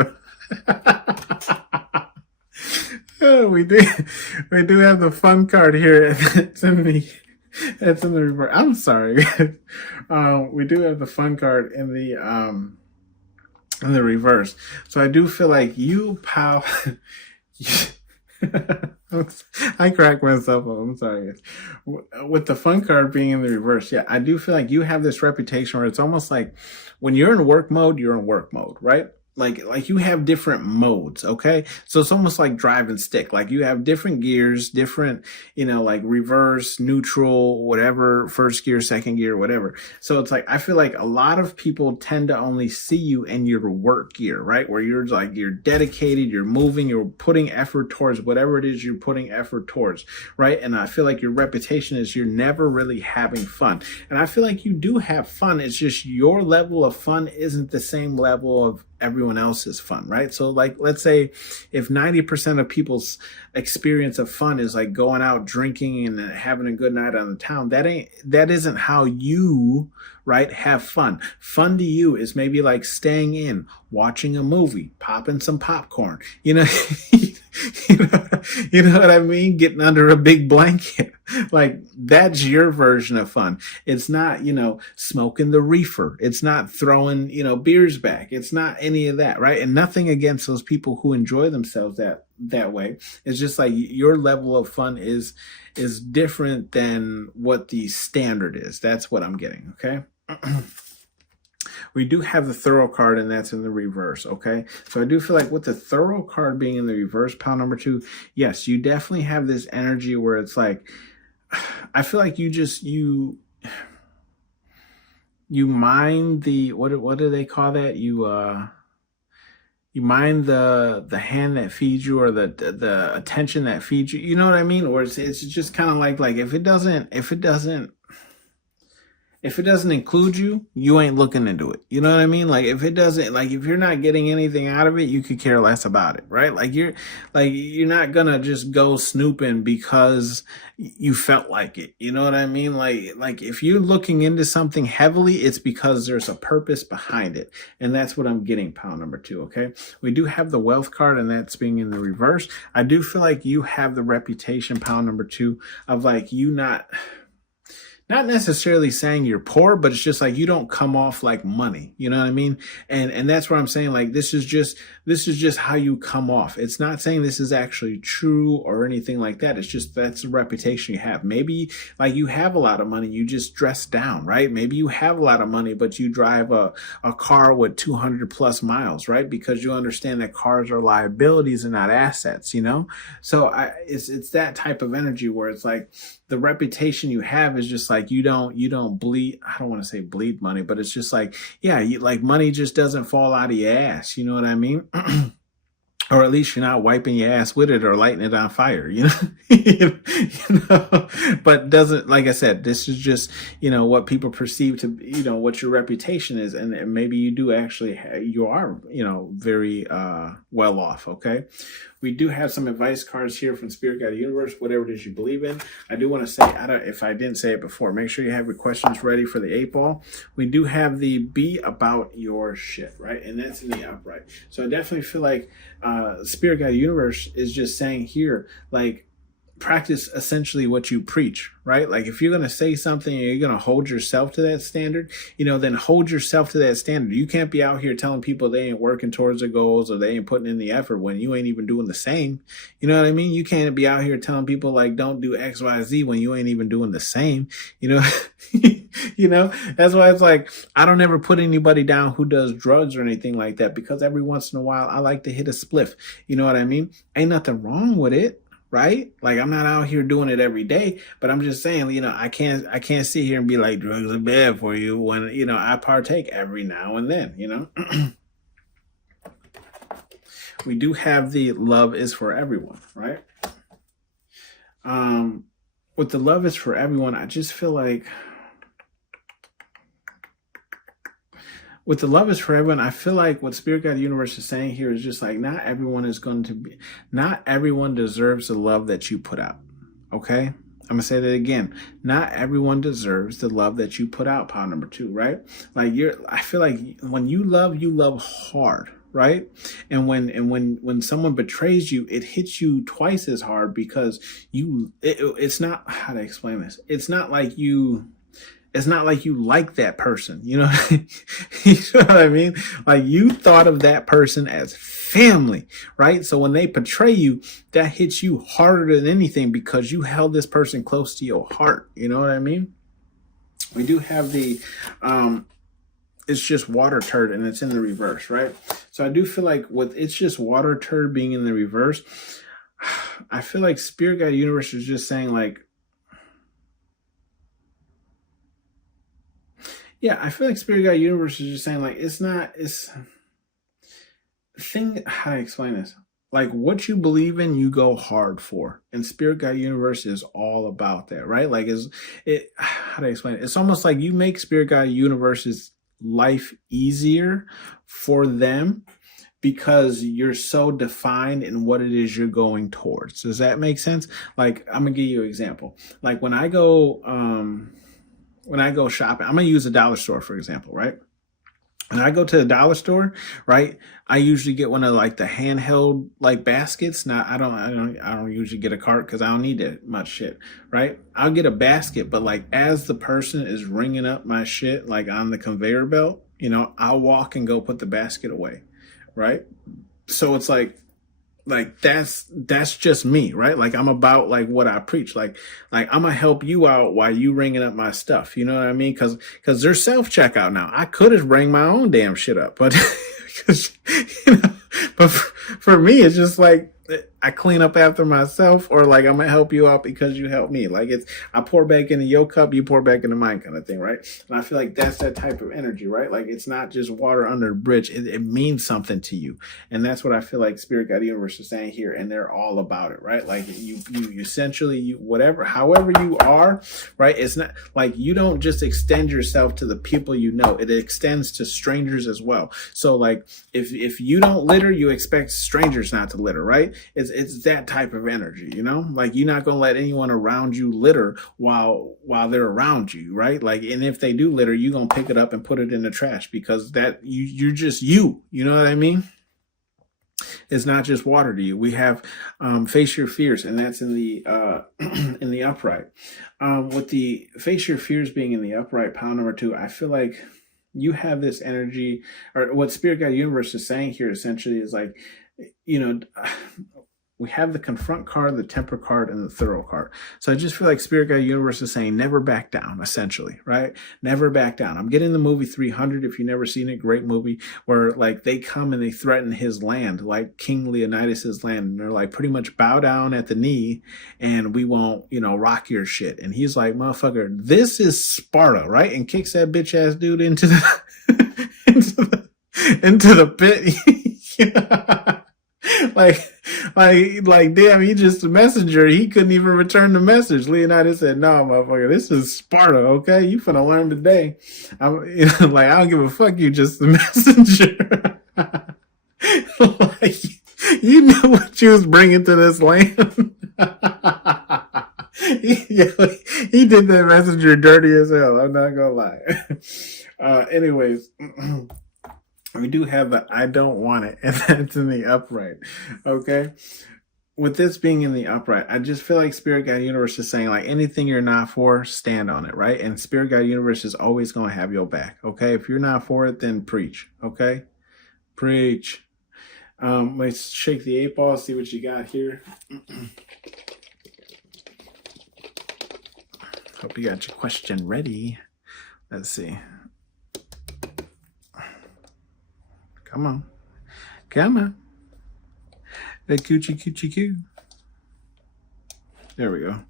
Oh, we do have the fun card here. It's in the reverse. I'm sorry. We do have the fun card in the reverse. So I do feel like you, pal. I crack myself up. I'm sorry. With the fun card being in the reverse, I do feel like you have this reputation where it's almost like when you're in work mode, you're in work mode, right? Like you have different modes, okay? So it's almost like driving stick. Like you have different gears, different, like reverse, neutral, whatever, first gear, second gear, whatever. So it's like, I feel like a lot of people tend to only see you in your work gear, right? Where you're like, you're dedicated, you're moving, you're putting effort towards whatever it is you're putting effort towards, right? And I feel like your reputation is you're never really having fun. And I feel like you do have fun. It's just your level of fun isn't the same level of everyone else's fun, right? So like, let's say if 90% of people's experience of fun is like going out drinking and having a good night on the town, that isn't how you, right, have fun. Fun to you is maybe like staying in, watching a movie, popping some popcorn, you know what I mean? Getting under a big blanket. Like that's your version of fun. It's not, smoking the reefer. It's not throwing, beers back. It's not any of that, right? And nothing against those people who enjoy themselves that way. It's just like your level of fun is different than what the standard is. That's what I'm getting, okay? We do have the thorough card, and that's in the reverse, okay? So I do feel like with the thorough card being in the reverse, pile number 2, yes, you definitely have this energy where it's like, I feel like you mind the, what do they call that? You mind the hand that feeds you, or the attention that feeds you. You know what I mean? Or it's just kind of like if it doesn't if it doesn't include you, you ain't looking into it. You know what I mean? Like if it doesn't, like if you're not getting anything out of it, you could care less about it, right? Like you're not gonna just go snooping because you felt like it. You know what I mean? Like if you're looking into something heavily, it's because there's a purpose behind it. And that's what I'm getting, pile number 2, okay? We do have the wealth card, and that's being in the reverse. I do feel like you have the reputation, pile number 2, of like you not necessarily saying you're poor, but it's just like you don't come off like money. You know what I mean? And that's what I'm saying. Like this is just how you come off. It's not saying this is actually true or anything like that. It's just that's the reputation you have. Maybe like you have a lot of money, you just dress down, right? Maybe you have a lot of money, but you drive a car with 200 plus miles, right? Because you understand that cars are liabilities and not assets, you know? So it's that type of energy where it's like the reputation you have is just like you don't bleed. I don't want to say bleed money, but it's just like, yeah, like money just doesn't fall out of your ass. You know what I mean? Or at least you're not wiping your ass with it or lighting it on fire, you know? You know? But doesn't, like I said, this is just, you know, what people perceive to, you know, what your reputation is. And maybe you do actually, you are, you know, very well off, okay? We do have some advice cards here from Spirit Guide Universe, whatever it is you believe in. I do want to say, if I didn't say it before, make sure you have your questions ready for the 8 ball. We do have the be about your shit, right? And that's in the upright. So I definitely feel like Spirit Guide Universe is just saying here, like, practice essentially what you preach, right? Like if you're going to say something and you're going to hold yourself to that standard, you know, then hold yourself to that standard. You can't be out here telling people they ain't working towards their goals or they ain't putting in the effort when you ain't even doing the same. You know what I mean? You can't be out here telling people like, don't do X, Y, Z when you ain't even doing the same, you know? You know, that's why it's like, I don't ever put anybody down who does drugs or anything like that, because every once in a while I like to hit a spliff. You know what I mean? Ain't nothing wrong with it. Right? Like I'm not out here doing it every day, but I'm just saying, you know, I can't sit here and be like drugs are bad for you when, you know, I partake every now and then, you know. We do have the love is for everyone, right? With the love is for everyone, I just feel like with the love is for everyone, I feel like what Spirit Guide Universe is saying here is just like, not everyone deserves the love that you put out. Okay? I'm going to say that again. Not everyone deserves the love that you put out, pile number 2, right? Like I feel like when you love hard, right? And when someone betrays you, it hits you twice as hard because it's not, how to explain this? It's not like you like that person, you know? You know what I mean? Like you thought of that person as family, right? So when they betray you, that hits you harder than anything because you held this person close to your heart. You know what I mean? We do have the, it's just water turd and it's in the reverse, right? So I do feel like with it's just water turd being in the reverse, I feel like Spirit Guide Universe is just saying like, yeah, I feel like Spirit Guide Universe is just saying, like, how to explain this? Like, what you believe in, you go hard for. And Spirit Guide Universe is all about that, right? Like, how to explain it? It's almost like you make Spirit Guide Universe's life easier for them because you're so defined in what it is you're going towards. Does that make sense? Like, I'm going to give you an example. Like, when I go shopping, I'm going to use a dollar store, for example, right? When I go to the dollar store, right, I usually get one of like the handheld like baskets. Now I don't usually get a cart because I don't need that much shit, right? I'll get a basket, but like as the person is ringing up my shit like on the conveyor belt, you know, I'll walk and go put the basket away, right? So it's like that's just me, right? Like I'm about like what I preach. Like I'm gonna help you out while you ringing up my stuff. You know what I mean? Because there's self checkout now. I could have rang my own damn shit up, but you know, but for me, it's just like I clean up after myself, or like I'm gonna help you out because you helped me. Like it's I pour back into your cup, you pour back into mine kind of thing, right? And I feel like that's that type of energy, right? Like it's not just water under a bridge. It means something to you. And that's what I feel like Spirit Guide Universe is saying here, and they're all about it, right? Like you essentially you whatever, however you are, right? It's not like you don't just extend yourself to the people you know. It extends to strangers as well. So like if you don't litter, you expect strangers not to litter, right? It's that type of energy, you know? Like you're not gonna let anyone around you litter while they're around you, right? Like, and if they do litter, you're gonna pick it up and put it in the trash because that you're just you know what I mean? It's not just water to you. We have face your fears, and that's in the in the upright. With the face your fears being in the upright, pile number 2, I feel like you have this energy, or what Spirit Guide Universe is saying here essentially is like, you know, we have the confront card, the temper card, and the thorough card. So I just feel like Spirit Guide Universe is saying never back down, essentially, right? Never back down. I'm getting the movie 300. If you've never seen it, great movie, where like they come and they threaten his land, like King Leonidas's land. And they're like, pretty much bow down at the knee and we won't, you know, rock your shit. And he's like, motherfucker, this is Sparta, right? And kicks that bitch ass dude into the, into the pit. like, damn, he just a messenger. He couldn't even return the message. Leonidas said, no, motherfucker, this is Sparta, okay? You finna learn today. Like, I don't give a fuck, you just a messenger. Like, you knew what you was bringing to this land. He did that messenger dirty as hell. I'm not gonna lie. Anyways, we do have the I don't want it, and that's in the upright. Okay. With this being in the upright, I just feel like Spirit Guide Universe is saying, like, anything you're not for, stand on it, right? And Spirit Guide Universe is always going to have your back, okay? If you're not for it, then preach, okay? Preach. Let's shake the 8 ball, see what you got here. Hope you got your question ready. Let's see. Come on. Come on. The coochie coo. There we go.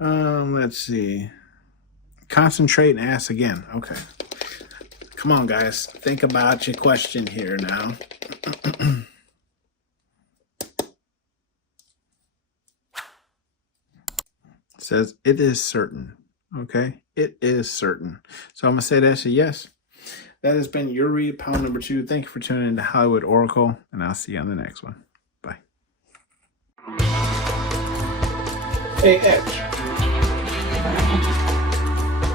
Let's see. Concentrate and ask again. Okay. Come on, guys. Think about your question here now. It says, it is certain. Okay? It is certain. So I'm going to say that's a yes. That has been your read, pile number 2. Thank you for tuning in to Hollywood Oracle, and I'll see you on the next one. Bye. AX.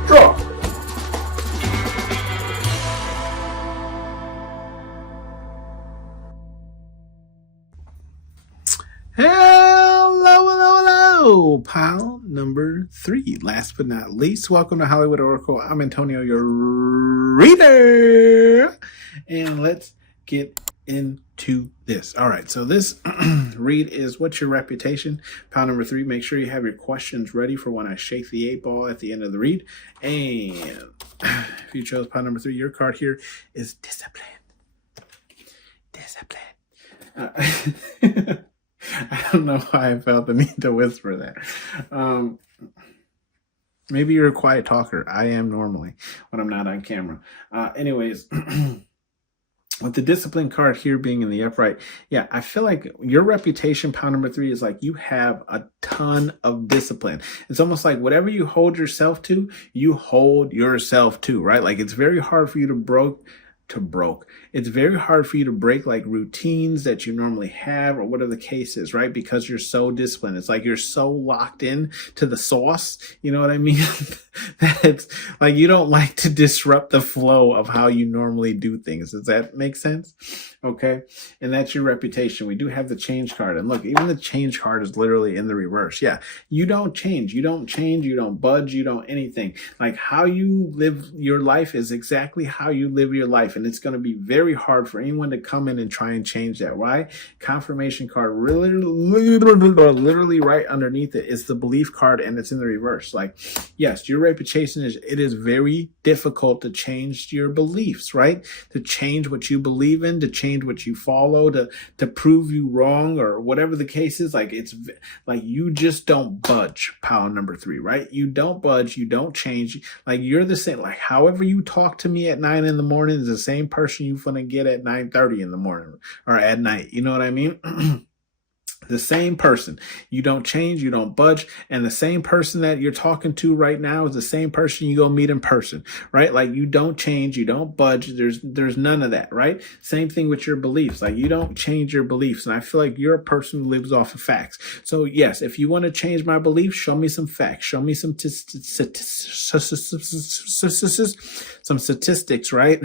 Draw. Hello, pile number 3. Last but not least, welcome to Hollywood Oracle. I'm Antonio, your reader, and let's get into this. All right, so this read is what's your reputation? Pile number 3. Make sure you have your questions ready for when I shake the 8 ball at the end of the read. And if you chose pile number 3, your card here is discipline. Discipline. I don't know why I felt the need to whisper that. Maybe you're a quiet talker. I am normally when I'm not on camera. Anyways, with the discipline card here being in the upright, yeah, I feel like your reputation, pile number 3, is like you have a ton of discipline. It's almost like whatever you hold yourself to, you hold yourself to, right? Like it's very hard for you to It's very hard for you to break like routines that you normally have or whatever the case is, right? Because you're so disciplined. It's like you're so locked in to the sauce. You know what I mean? That it's like you don't like to disrupt the flow of how you normally do things. Does that make sense? Okay. And that's your reputation. We do have the change card. And look, even the change card is literally in the reverse. Yeah. You don't change. You don't change. You don't budge. You don't anything. Like how you live your life is exactly how you live your life. life. And it's going to be very hard for anyone to come in and try and change that. Why? Confirmation card, literally right underneath it is the belief card, and it's in the reverse. Like, yes, your reputation it is very difficult to change your beliefs, right? To change what you believe in, to change what you follow, to prove you wrong, or whatever the case is. Like, it's like you just don't budge, pile number 3, right? You don't budge, you don't change. Like, you're the same. Like, however you talk to me at 9 in the morning is the same person you're gonna get at 9:30 in the morning or at night. You know what I mean? The same person. You don't change, you don't budge. And the same person that you're talking to right now is the same person you go meet in person, right? Like, you don't change, you don't budge. There's none of that, right? Same thing with your beliefs. Like, you don't change your beliefs. And I feel like you're a person who lives off of facts. So yes, if you want to change my beliefs, show me some facts. Show me some statistics, right?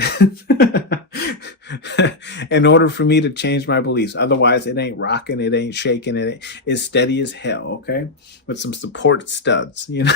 In order for me to change my beliefs. Otherwise, it ain't rocking, it ain't shaking, it is steady as hell, okay? With some support studs, you know?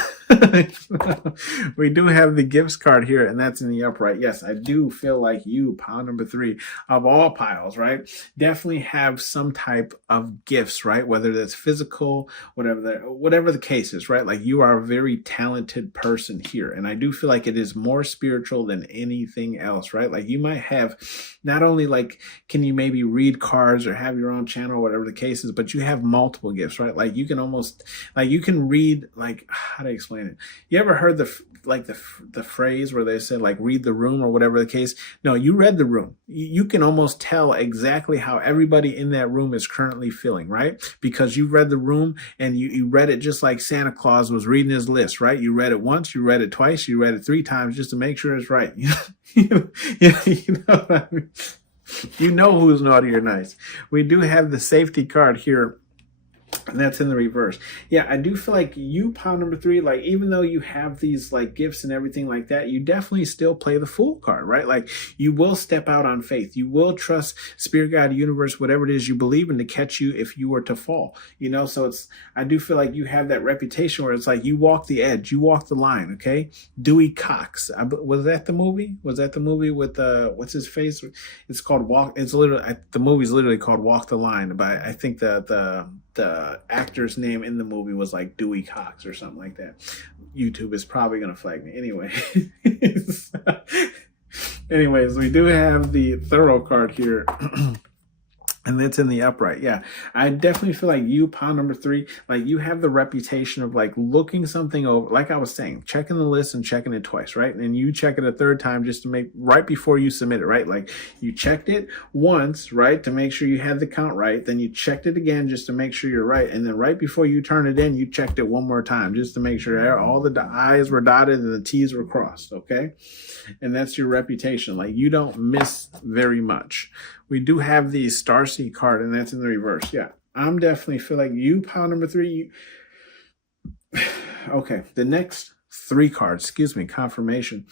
We do have the gifts card here, and that's in the upright. Yes, I do feel like you, pile number 3, of all piles, right? Definitely have some type of gifts, right? Whether that's physical, whatever the case is, right? Like, you are a very talented person here, and I do feel like it is more spiritual than anything else, right? Like, you might have not only, like, can you maybe read cards or have your own channel or whatever the case is, but you have multiple gifts, right? Like, you can almost, like, you can read, like, how to explain it? You ever heard the phrase where they said, like, read the room or whatever the case? No, you read the room. You can almost tell exactly how everybody in that room is currently feeling, right? Because you read the room, and you read it just like Santa Claus was reading his list, right? You read it once, you read it twice, you read it 3 times just to make sure it's right. You know what I mean? You know who's naughty or nice. We do have the safety card here, and that's in the reverse. Yeah, I do feel like you, pile number 3, like, even though you have these, like, gifts and everything like that, you definitely still play the Fool card, right? Like, you will step out on faith. You will trust Spirit, God, universe, whatever it is you believe in, to catch you if you were to fall, you know? So I do feel like you have that reputation where it's like you walk the edge, you walk the line, okay? Dewey Cox. Was that the movie? Was that the movie with, what's his face? It's called the movie's literally called Walk the Line, but I think the actor's name in the movie was like Dewey Cox or something like that. YouTube is probably going to flag me. Anyways, we do have the thorough card here. And that's in the upright. Yeah, I definitely feel like you, pile number 3, like, you have the reputation of, like, looking something over, like I was saying, checking the list and checking it twice, right? And you check it a 3rd time just to make, right before you submit it, right? Like, you checked it once, right, to make sure you had the count right. Then you checked it again just to make sure you're right. And then right before you turn it in, you checked it one more time just to make sure all the I's were dotted and the T's were crossed, okay? And that's your reputation. Like, you don't miss very much. We do have the Starseed card, and that's in the reverse. Yeah, I'm definitely feel like you, pile number 3. Okay, the next 3 cards, confirmation.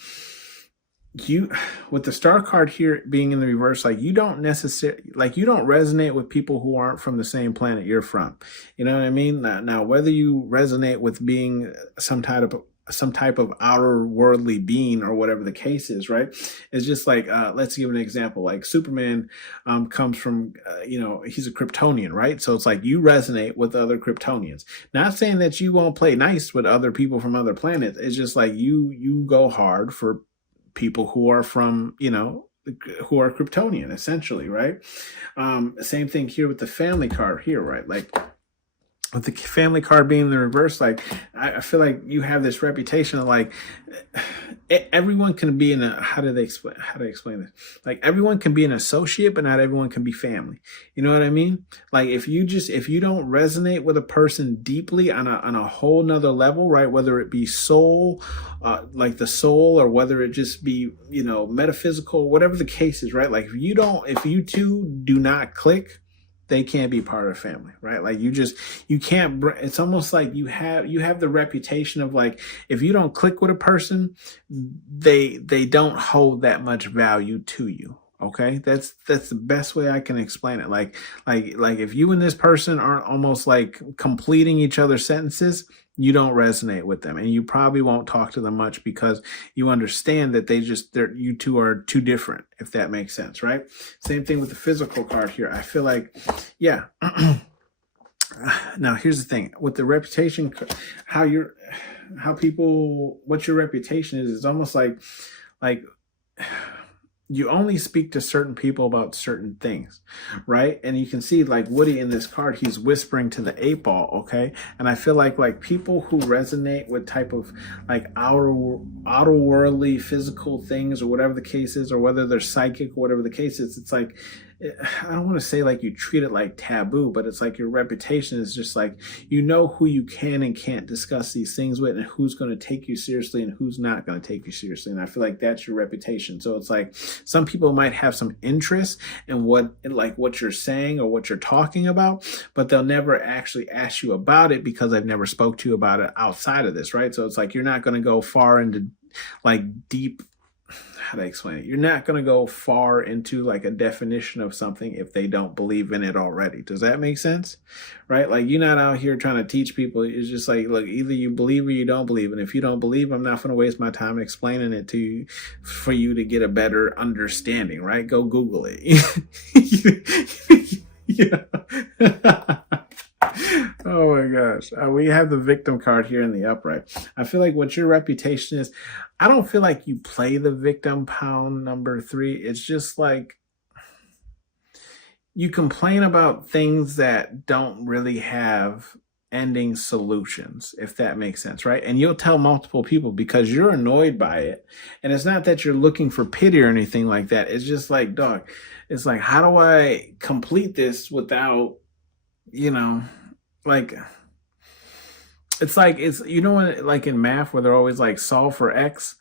You, with the Star card here being in the reverse, like, you don't resonate with people who aren't from the same planet you're from. You know what I mean? Now, whether you resonate with being some type of outer worldly being or whatever the case is, right? It's just like, let's give an example. Like, Superman comes from, he's a Kryptonian, right? So it's like you resonate with other Kryptonians. Not saying that you won't play nice with other people from other planets. It's just like you go hard for people who are from, who are Kryptonian, essentially, right? Same thing here with the family card here, right? Like, with the family card being in the reverse, like, I feel like you have this reputation of, like, everyone can be how to explain this? Like, everyone can be an associate, but not everyone can be family. You know what I mean? Like, if you don't resonate with a person deeply on a whole nother level, right? Whether it be soul, like the soul, or whether it just be, metaphysical, whatever the case is, right? Like, if you two do not click, they can't be part of the family, right? Like, you can't, it's almost like you have the reputation of, like, if you don't click with a person, they don't hold that much value to you. Okay, that's the best way I can explain it. Like if you and this person aren't almost like completing each other's sentences, you don't resonate with them, and you probably won't talk to them much because you understand that you two are too different, if that makes sense, right? Same thing with the physical card here. I feel like, yeah. Now here's the thing with the reputation, what your reputation is. It's almost like you only speak to certain people about certain things, right? And you can see like Woody in this card, he's whispering to the 8-ball, okay? And I feel like people who resonate with type of like outer worldly physical things or whatever the case is, or whether they're psychic or whatever the case is, it's like, I don't want to say like you treat it like taboo, but it's like your reputation is just like, you know who you can and can't discuss these things with, and who's going to take you seriously and who's not going to take you seriously. And I feel like that's your reputation. So it's like some people might have some interest in what you're saying or what you're talking about, but they'll never actually ask you about it because I've never spoke to you about it outside of this, right? So it's like you're not going to go far into like deep, how to explain it? You're not going to go far into like a definition of something if they don't believe in it already. Does that make sense? Right? Like you're not out here trying to teach people. It's just like, look, either you believe or you don't believe. And if you don't believe, I'm not going to waste my time explaining it to you for you to get a better understanding, right? Go Google it. Yeah. Oh my gosh. We have the victim card here in the upright. I feel like what your reputation is, I don't feel like you play the victim pound number 3. It's just like you complain about things that don't really have ending solutions, if that makes sense, right? And you'll tell multiple people because you're annoyed by it. And it's not that you're looking for pity or anything like that. It's just like, dog, it's like, how do I complete this without, like, it's like, when, like in math where they're always like solve for X.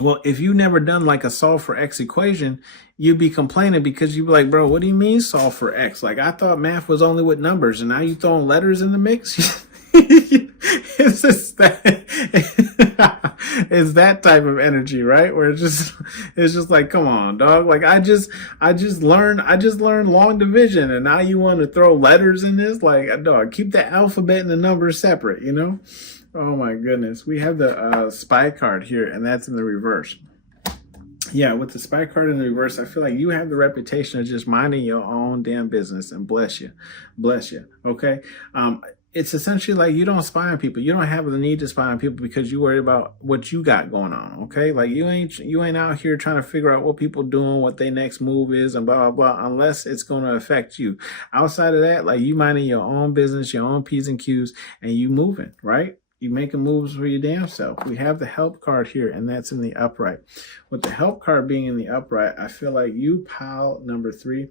Well, if you never done like a solve for X equation, you'd be complaining because you'd be like, bro, what do you mean solve for X? Like, I thought math was only with numbers and now you throwing letters in the mix. It's just that, it's that type of energy, right? Where it's just like, come on, dog. Like I just learned long division and now you want to throw letters in this? Like, dog, keep the alphabet and the numbers separate, Oh my goodness. We have the spy card here, and that's in the reverse. Yeah, with the spy card in the reverse, I feel like you have the reputation of just minding your own damn business, and bless you. Okay. It's essentially like you don't spy on people. You don't have the need to spy on people because you worry about what you got going on. Okay. Like you ain't out here trying to figure out what people doing, what their next move is and blah, blah, blah, unless it's going to affect you. Outside of that, like you minding your own business, your own P's and Q's, and you moving, right? You making moves for your damn self. We have the help card here, and that's in the upright. With the help card being in the upright, I feel like you, pile number 3,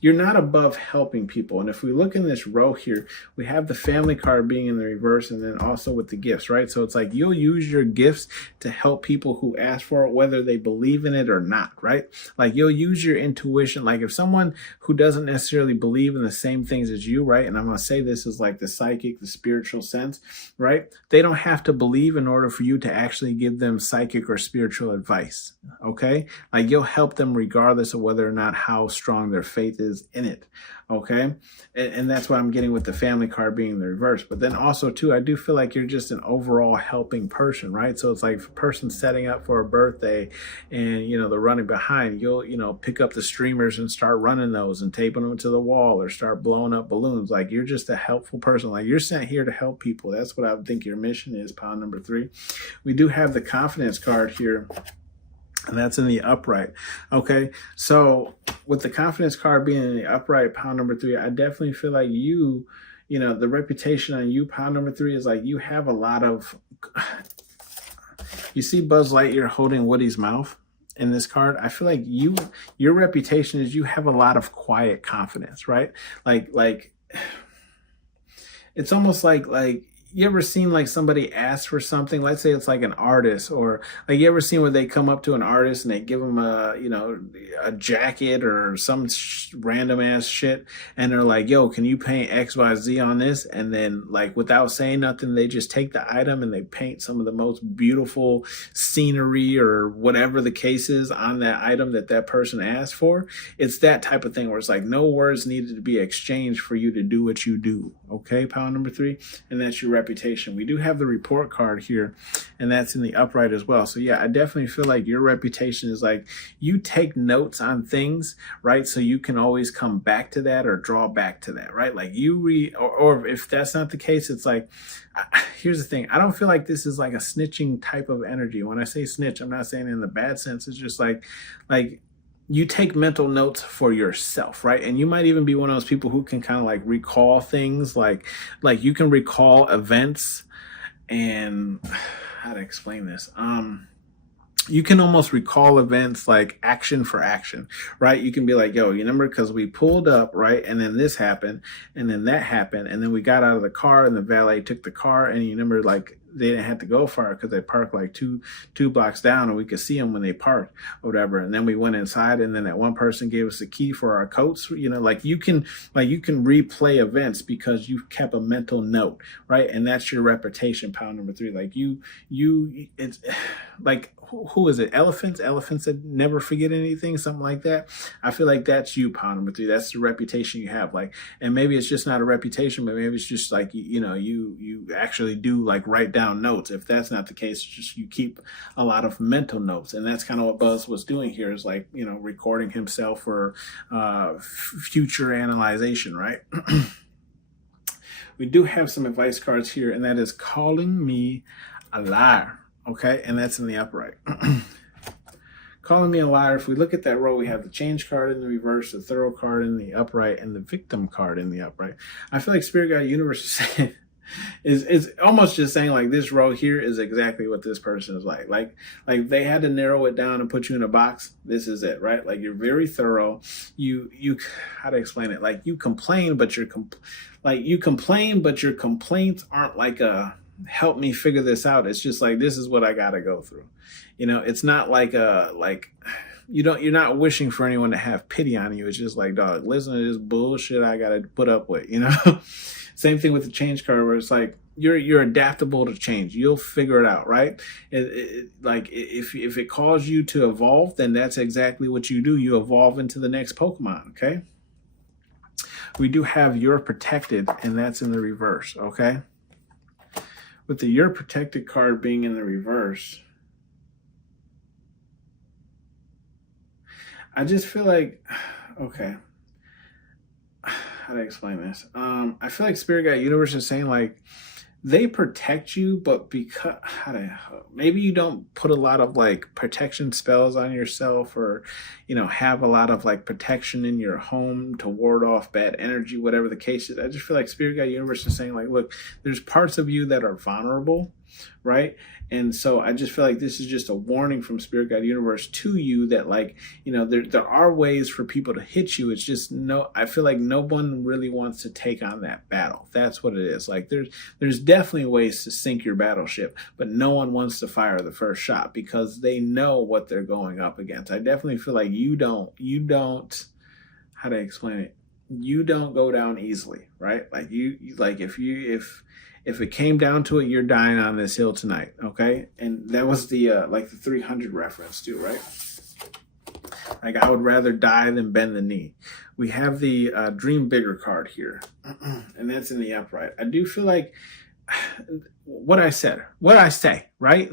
you're not above helping people. And if we look in this row here, we have the family card being in the reverse and then also with the gifts, right? So it's like you'll use your gifts to help people who ask for it, whether they believe in it or not, right? Like you'll use your intuition. Like if someone who doesn't necessarily believe in the same things as you, right? And I'm going to say this is like the psychic, the spiritual sense, right? They don't have to believe in order for you to actually give them psychic or spiritual advice, okay? Like you'll help them regardless of whether or not how strong their faith is in it, okay? And that's what I'm getting with the family card being in the reverse. But then also too, I do feel like you're just an overall helping person, right? So it's like if a person setting up for a birthday and they're running behind, you'll pick up the streamers and start running those and taping them to the wall or start blowing up balloons. Like you're just a helpful person. Like you're sent here to help people. That's what I would think your mission is, pile number 3. We do have the confidence card here, and that's in the upright. Okay, so with the confidence card being in the upright, pile number 3, I definitely feel like the reputation on you, pile number 3, is like you have a lot of. You see Buzz Lightyear holding Woody's mouth in this card. I feel like your reputation is you have a lot of quiet confidence, right? Like it's almost like you ever seen like somebody ask for something? Let's say it's like an artist, or like you ever seen where they come up to an artist and they give them a, you know, a jacket or some random ass shit, and they're like, "Yo, can you paint XYZ on this?" And then like without saying nothing, they just take the item and they paint some of the most beautiful scenery or whatever the case is on that item that that person asked for. It's that type of thing where it's like no words needed to be exchanged for you to do what you do. Okay, power number 3, and that's your reputation. We do have the report card here, and that's in the upright as well. So yeah, I definitely feel like your reputation is like you take notes on things, right? So you can always come back to that or draw back to that, right? Like you read, or if that's not the case, it's like, here's the thing. I don't feel like this is like a snitching type of energy. When I say snitch, I'm not saying it in the bad sense. It's just like you take mental notes for yourself, right? And you might even be one of those people who can kind of like recall things, like you can recall events, and how to explain this? You can almost recall events like action for action, right? You can be like, yo, you remember because we pulled up, right? And then this happened, and then that happened, and then we got out of the car and the valet took the car, and you remember like they didn't have to go far because they parked like two blocks down, and we could see them when they parked or whatever. And then we went inside, and then that one person gave us the key for our coats. You know, like you can replay events because you've kept a mental note, right? And that's your reputation, pound number 3. Like it's like, who is it? Elephants that never forget anything, something like that. I feel like that's you, pound number 3. That's the reputation you have. Like, and maybe it's just not a reputation, but maybe it's just like, you know, you actually do like write down notes. If that's not the case, it's just you keep a lot of mental notes. And that's kind of what Buzz was doing here, is like, you know, recording himself for future analyzation, right? We do have some advice cards here, and that is calling me a liar. Okay, and that's in the upright. Calling me a liar. If we look at that row, we have the change card in the reverse, the thorough card in the upright, and the victim card in the upright. I feel like Spirit Guide Universe is saying, is almost just saying like this row here is exactly what this person is like. Like they had to narrow it down and put you in a box. This is it, right? Like you're very thorough. You how to explain it? Like you complain, but your complaints aren't like a help me figure this out. It's just like, this is what I gotta go through. You know, it's not like you're not wishing for anyone to have pity on you. It's just like, dog, listen to this bullshit I gotta put up with, you know? Same thing with the change card, where it's like you're adaptable to change. You'll figure it out, right? Like if it calls you to evolve, then that's exactly what you do. You evolve into the next Pokemon, okay? We do have You're Protected, and that's in the reverse, okay? With the You're Protected card being in the reverse, I just feel like, okay, how do I explain this? I feel like Spirit Guide Universe is saying like, they protect you, but because maybe you don't put a lot of like protection spells on yourself, or you know, have a lot of like protection in your home to ward off bad energy, whatever the case is. I just feel like Spirit Guide Universe is saying like, look, there's parts of you that are vulnerable, right? And so I just feel like this is just a warning from Spirit Guide Universe to you that, like, you know, there are ways for people to hit you. It's just I feel like no one really wants to take on that battle. That's what it is. Like there's definitely ways to sink your battleship, but no one wants to fire the first shot because they know what they're going up against. I definitely feel like you don't, how to explain it? You don't go down easily, right? Like if it came down to it, you're dying on this hill tonight, okay? And that was the like the 300 reference too, right? Like I would rather die than bend the knee. We have the Dream Bigger card here, and that's in the upright. I do feel like what I say, right?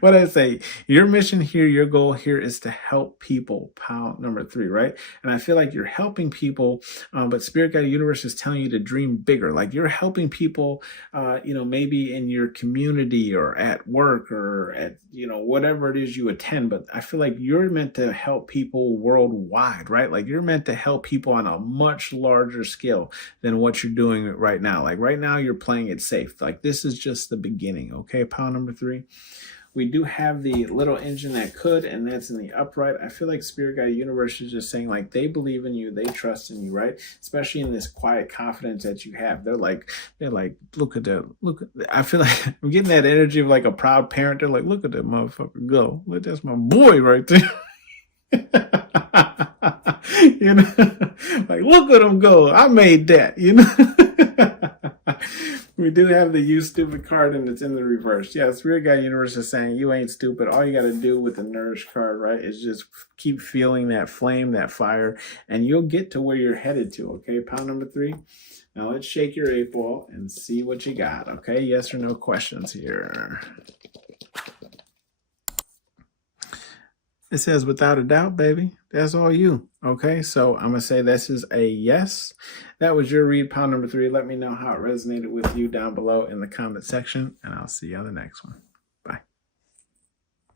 What I say, your mission here, your goal here is to help people, pound number 3, right? And I feel like you're helping people, but Spirit Guide Universe is telling you to dream bigger. Like you're helping people, you know, maybe in your community or at work or at, you know, whatever it is you attend. But I feel like you're meant to help people worldwide, right? Like you're meant to help people on a much larger scale than what you're doing right now. Like right now you're playing it safe. Like this is just the beginning, okay? Pound number 3. We do have the little engine that could, and that's in the upright. I feel like Spirit Guide Universe is just saying like they believe in you, they trust in you, right? Especially in this quiet confidence that you have. They're like, look at that, look. I feel like I'm getting that energy of like a proud parent. They're like, look at that motherfucker go. Look, that's my boy right there. You know, like look at him go. I made that. You know. We do have the "you stupid" card, and it's in the reverse. Yeah, Spirit Guide Universe is saying you ain't stupid. All you got to do with the Nourish card, right, is just keep feeling that flame, that fire, and you'll get to where you're headed to. Okay, pile number 3. Now let's shake your 8-ball and see what you got. Okay, yes or no questions here. It says without a doubt, baby. That's all you. Okay, so I'm going to say this is a yes. That was your read, pile number 3. Let me know how it resonated with you down below in the comment section, and I'll see you on the next one.